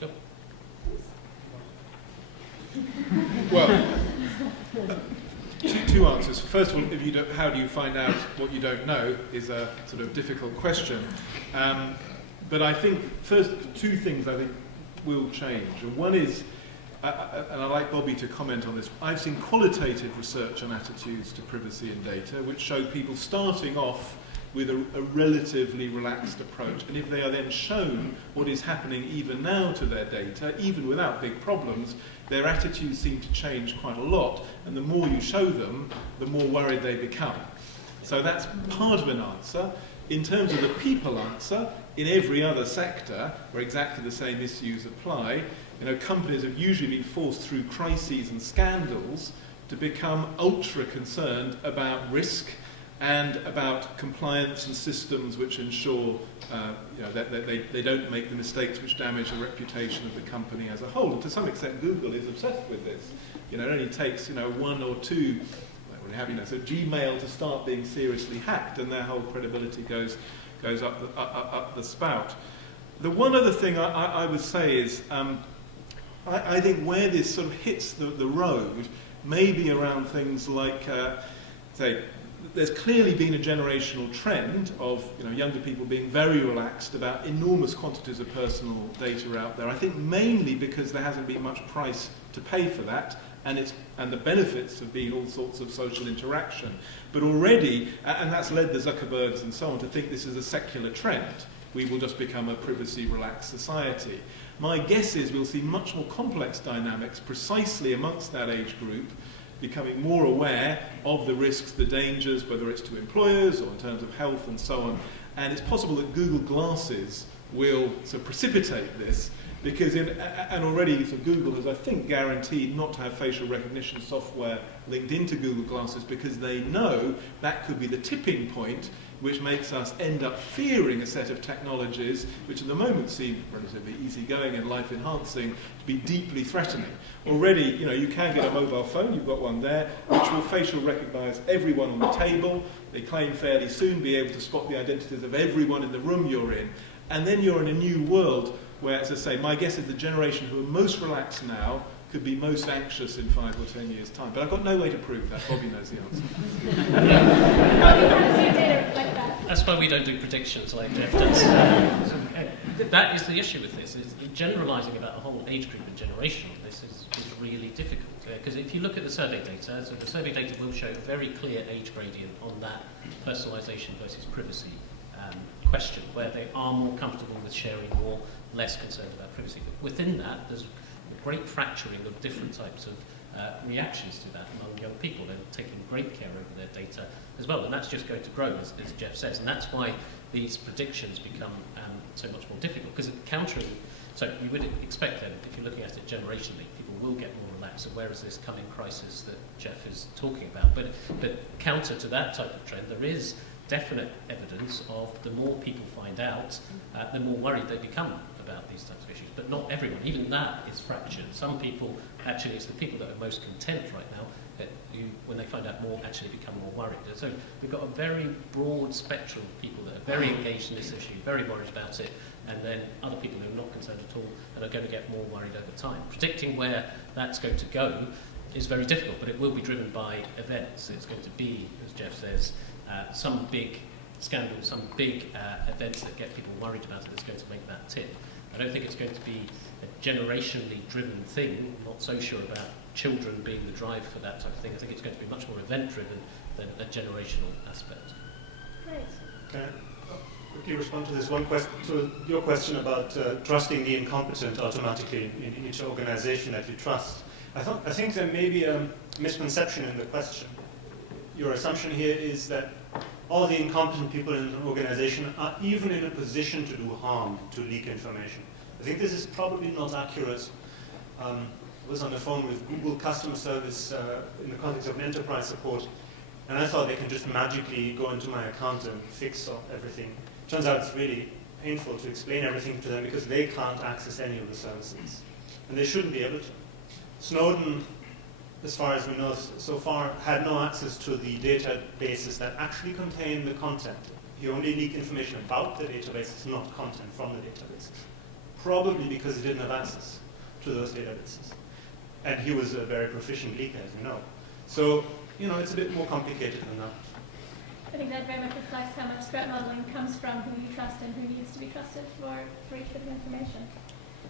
Sure. Well, two answers. First of all, if you don't, how do you find out what you don't know is a sort of difficult question. But I think first two things I think will change. And one is, and I'd like Bobby to comment on this, I've seen qualitative research on attitudes to privacy and data which show people starting off with a relatively relaxed approach. And if they are then shown what is happening even now to their data, even without big problems, their attitudes seem to change quite a lot. And the more you show them, the more worried they become. So that's part of an answer. In terms of the people answer, in every other sector where exactly the same issues apply, companies have usually been forced through crises and scandals to become ultra concerned about risk and about compliance and systems which ensure that they don't make the mistakes which damage the reputation of the company as a whole. And to some extent, Google is obsessed with this. It only takes one or two, so Gmail to start being seriously hacked, and their whole credibility goes up the spout. The one other thing I would say is, I think where this sort of hits the road may be around things like, there's clearly been a generational trend of younger people being very relaxed about enormous quantities of personal data out there. I think mainly because there hasn't been much price to pay for that, and the benefits have been all sorts of social interaction. But already, and that's led the Zuckerbergs and so on to think this is a secular trend. We will just become a privacy-relaxed society. My guess is we'll see much more complex dynamics precisely amongst that age group, becoming more aware of the risks, the dangers, whether it's to employers or in terms of health and so on. And it's possible that Google Glasses will sort of precipitate this, because and already Google has, I think, guaranteed not to have facial recognition software linked into Google Glasses, because they know that could be the tipping point which makes us end up fearing a set of technologies which at the moment seem relatively easygoing and life-enhancing to be deeply threatening. Already, you can get a mobile phone, you've got one there, which will facial recognize everyone on the table. They claim fairly soon be able to spot the identities of everyone in the room you're in. And then you're in a new world where, as I say, my guess is the generation who are most relaxed now could be most anxious in 5 or 10 years' time. But I've got no way to prove that. Bobby knows the answer. That's why we don't do predictions like Jeff does. That is the issue with this, is generalising about a whole age group and generation on this is really difficult. Because if you look at the survey data, so the survey data will show a very clear age gradient on that personalisation versus privacy question, where they are more comfortable with sharing more, less concerned about privacy. But within that, there's a great fracturing of different types of reactions to that among young people. They're taking great care over their data as well, and that's just going to grow, as Jeff says, and that's why these predictions become so much more difficult, because countering, so you would expect that if you're looking at it generationally, people will get more relaxed, and where is this coming crisis that Jeff is talking about? But counter to that type of trend, there is definite evidence of the more people find out, the more worried they become about these types of issues. But not everyone. Even that is fractured. Some people, actually, it's the people that are most content right now, that when they find out more, actually become more worried. And so we've got a very broad spectrum of people that are very engaged in this issue, very worried about it, and then other people who are not concerned at all and are going to get more worried over time. Predicting where that's going to go is very difficult, but it will be driven by events. It's going to be, as Jeff says, some big scandal, some big events that get people worried about it that's going to make that tip. I don't think it's going to be a generationally driven thing. I'm not so sure about children being the drive for that type of thing. I think it's going to be much more event-driven than a generational aspect. Great. Can I quickly respond to this one question, to your question about trusting the incompetent automatically in each organization that you trust? I think there may be a misconception in the question. Your assumption here is that all the incompetent people in an organization are even in a position to do harm, to leak information. I think this is probably not accurate. I was on the phone with Google customer service in the context of enterprise support, and I thought they can just magically go into my account and fix everything. Turns out it's really painful to explain everything to them because they can't access any of the services, and they shouldn't be able to. Snowden, as far as we know so far, had no access to the databases that actually contain the content. He only leaked information about the databases, not content from the databases. Probably because he didn't have access to those databases. And he was a very proficient leaker, as we know. So, it's a bit more complicated than that. I think that very much reflects how much threat modeling comes from who you trust and who needs to be trusted for each bit of information.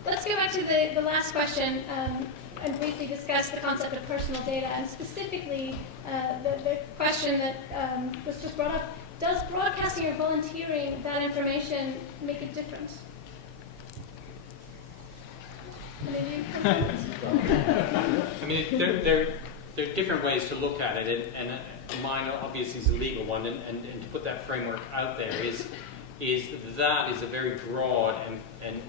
Let's go back to the last question and briefly discuss the concept of personal data, and specifically the question that was just brought up. Does broadcasting or volunteering that information make a difference? I mean, there are different ways to look at it, and mine obviously is a legal one, and to put that framework out there is a very broad and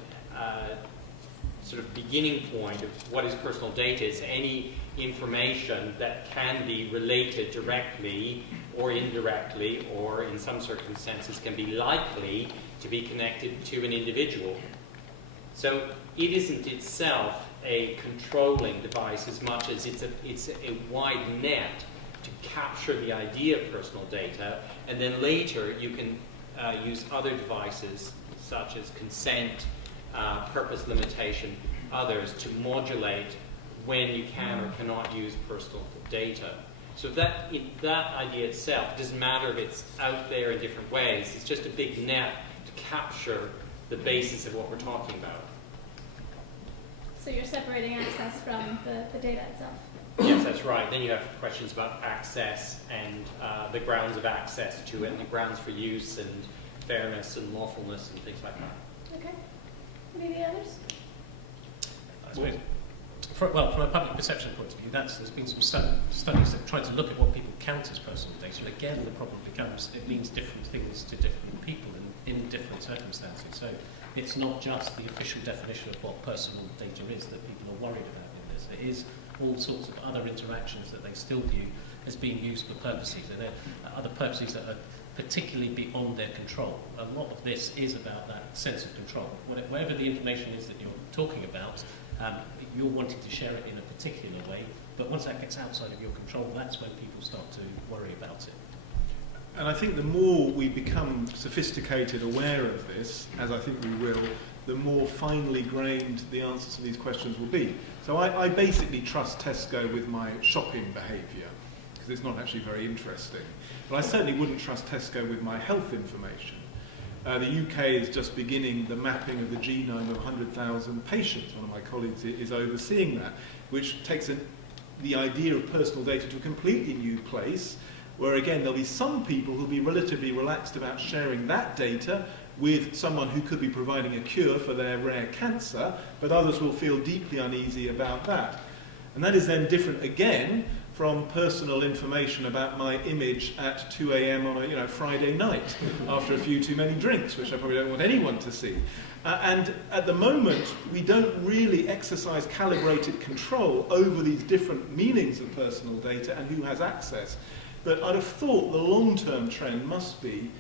sort of beginning point of what is personal data. Is any information that can be related directly or indirectly, or in some circumstances can be likely to be connected to an individual. So it isn't itself a controlling device as much as it's a wide net to capture the idea of personal data, and then later you can use other devices such as consent, purpose limitation, others to modulate when you can or cannot use personal data. So that idea itself, it doesn't matter if it's out there in different ways, it's just a big net to capture the basis of what we're talking about. So you're separating access from the data itself? Yes, that's right. Then you have questions about access and the grounds of access to it, and the grounds for use and fairness and lawfulness and things like that. Okay. Any of the others? I suppose, from a public perception point of view, there's been some studies that try to look at what people count as personal data, and again, the problem becomes it means different things to different people in different circumstances. So it's not just the official definition of what personal data is that people are worried about in this. It is all sorts of other interactions that they still view as being used for purposes, and there are other purposes that are particularly beyond their control. A lot of this is about that sense of control. Whatever the information is that you're talking about, you're wanting to share it in a particular way, but once that gets outside of your control, that's when people start to worry about it. And I think the more we become sophisticated, aware of this, as I think we will, the more finely grained the answers to these questions will be. So I basically trust Tesco with my shopping behaviour, because it's not actually very interesting. But I certainly wouldn't trust Tesco with my health information. The UK is just beginning the mapping of the genome of 100,000 patients. One of my colleagues is overseeing that, which takes the idea of personal data to a completely new place. where again there'll be some people who'll be relatively relaxed about sharing that data with someone who could be providing a cure for their rare cancer, but others will feel deeply uneasy about that. And that is then different again from personal information about my image at 2 a.m. on a Friday night after a few too many drinks, which I probably don't want anyone to see. And at the moment, we don't really exercise calibrated control over these different meanings of personal data and who has access. But I'd have thought the long-term trend must be,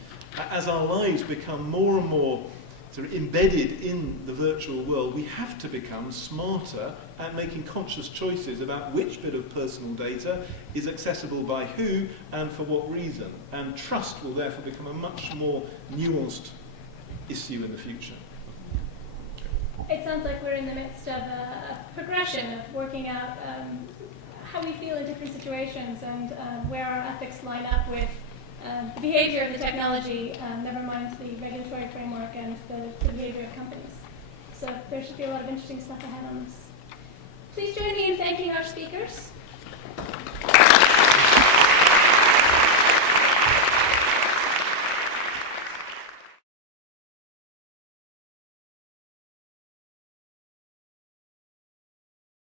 as our lives become more and more sort of embedded in the virtual world, we have to become smarter at making conscious choices about which bit of personal data is accessible by who and for what reason. And trust will therefore become a much more nuanced issue in the future. It sounds like we're in the midst of a progression of working out how we feel in different situations and where our ethics line up with the behaviour of the technology, never mind the regulatory framework and the behaviour of companies. So there should be a lot of interesting stuff ahead on this. Please join me in thanking our speakers.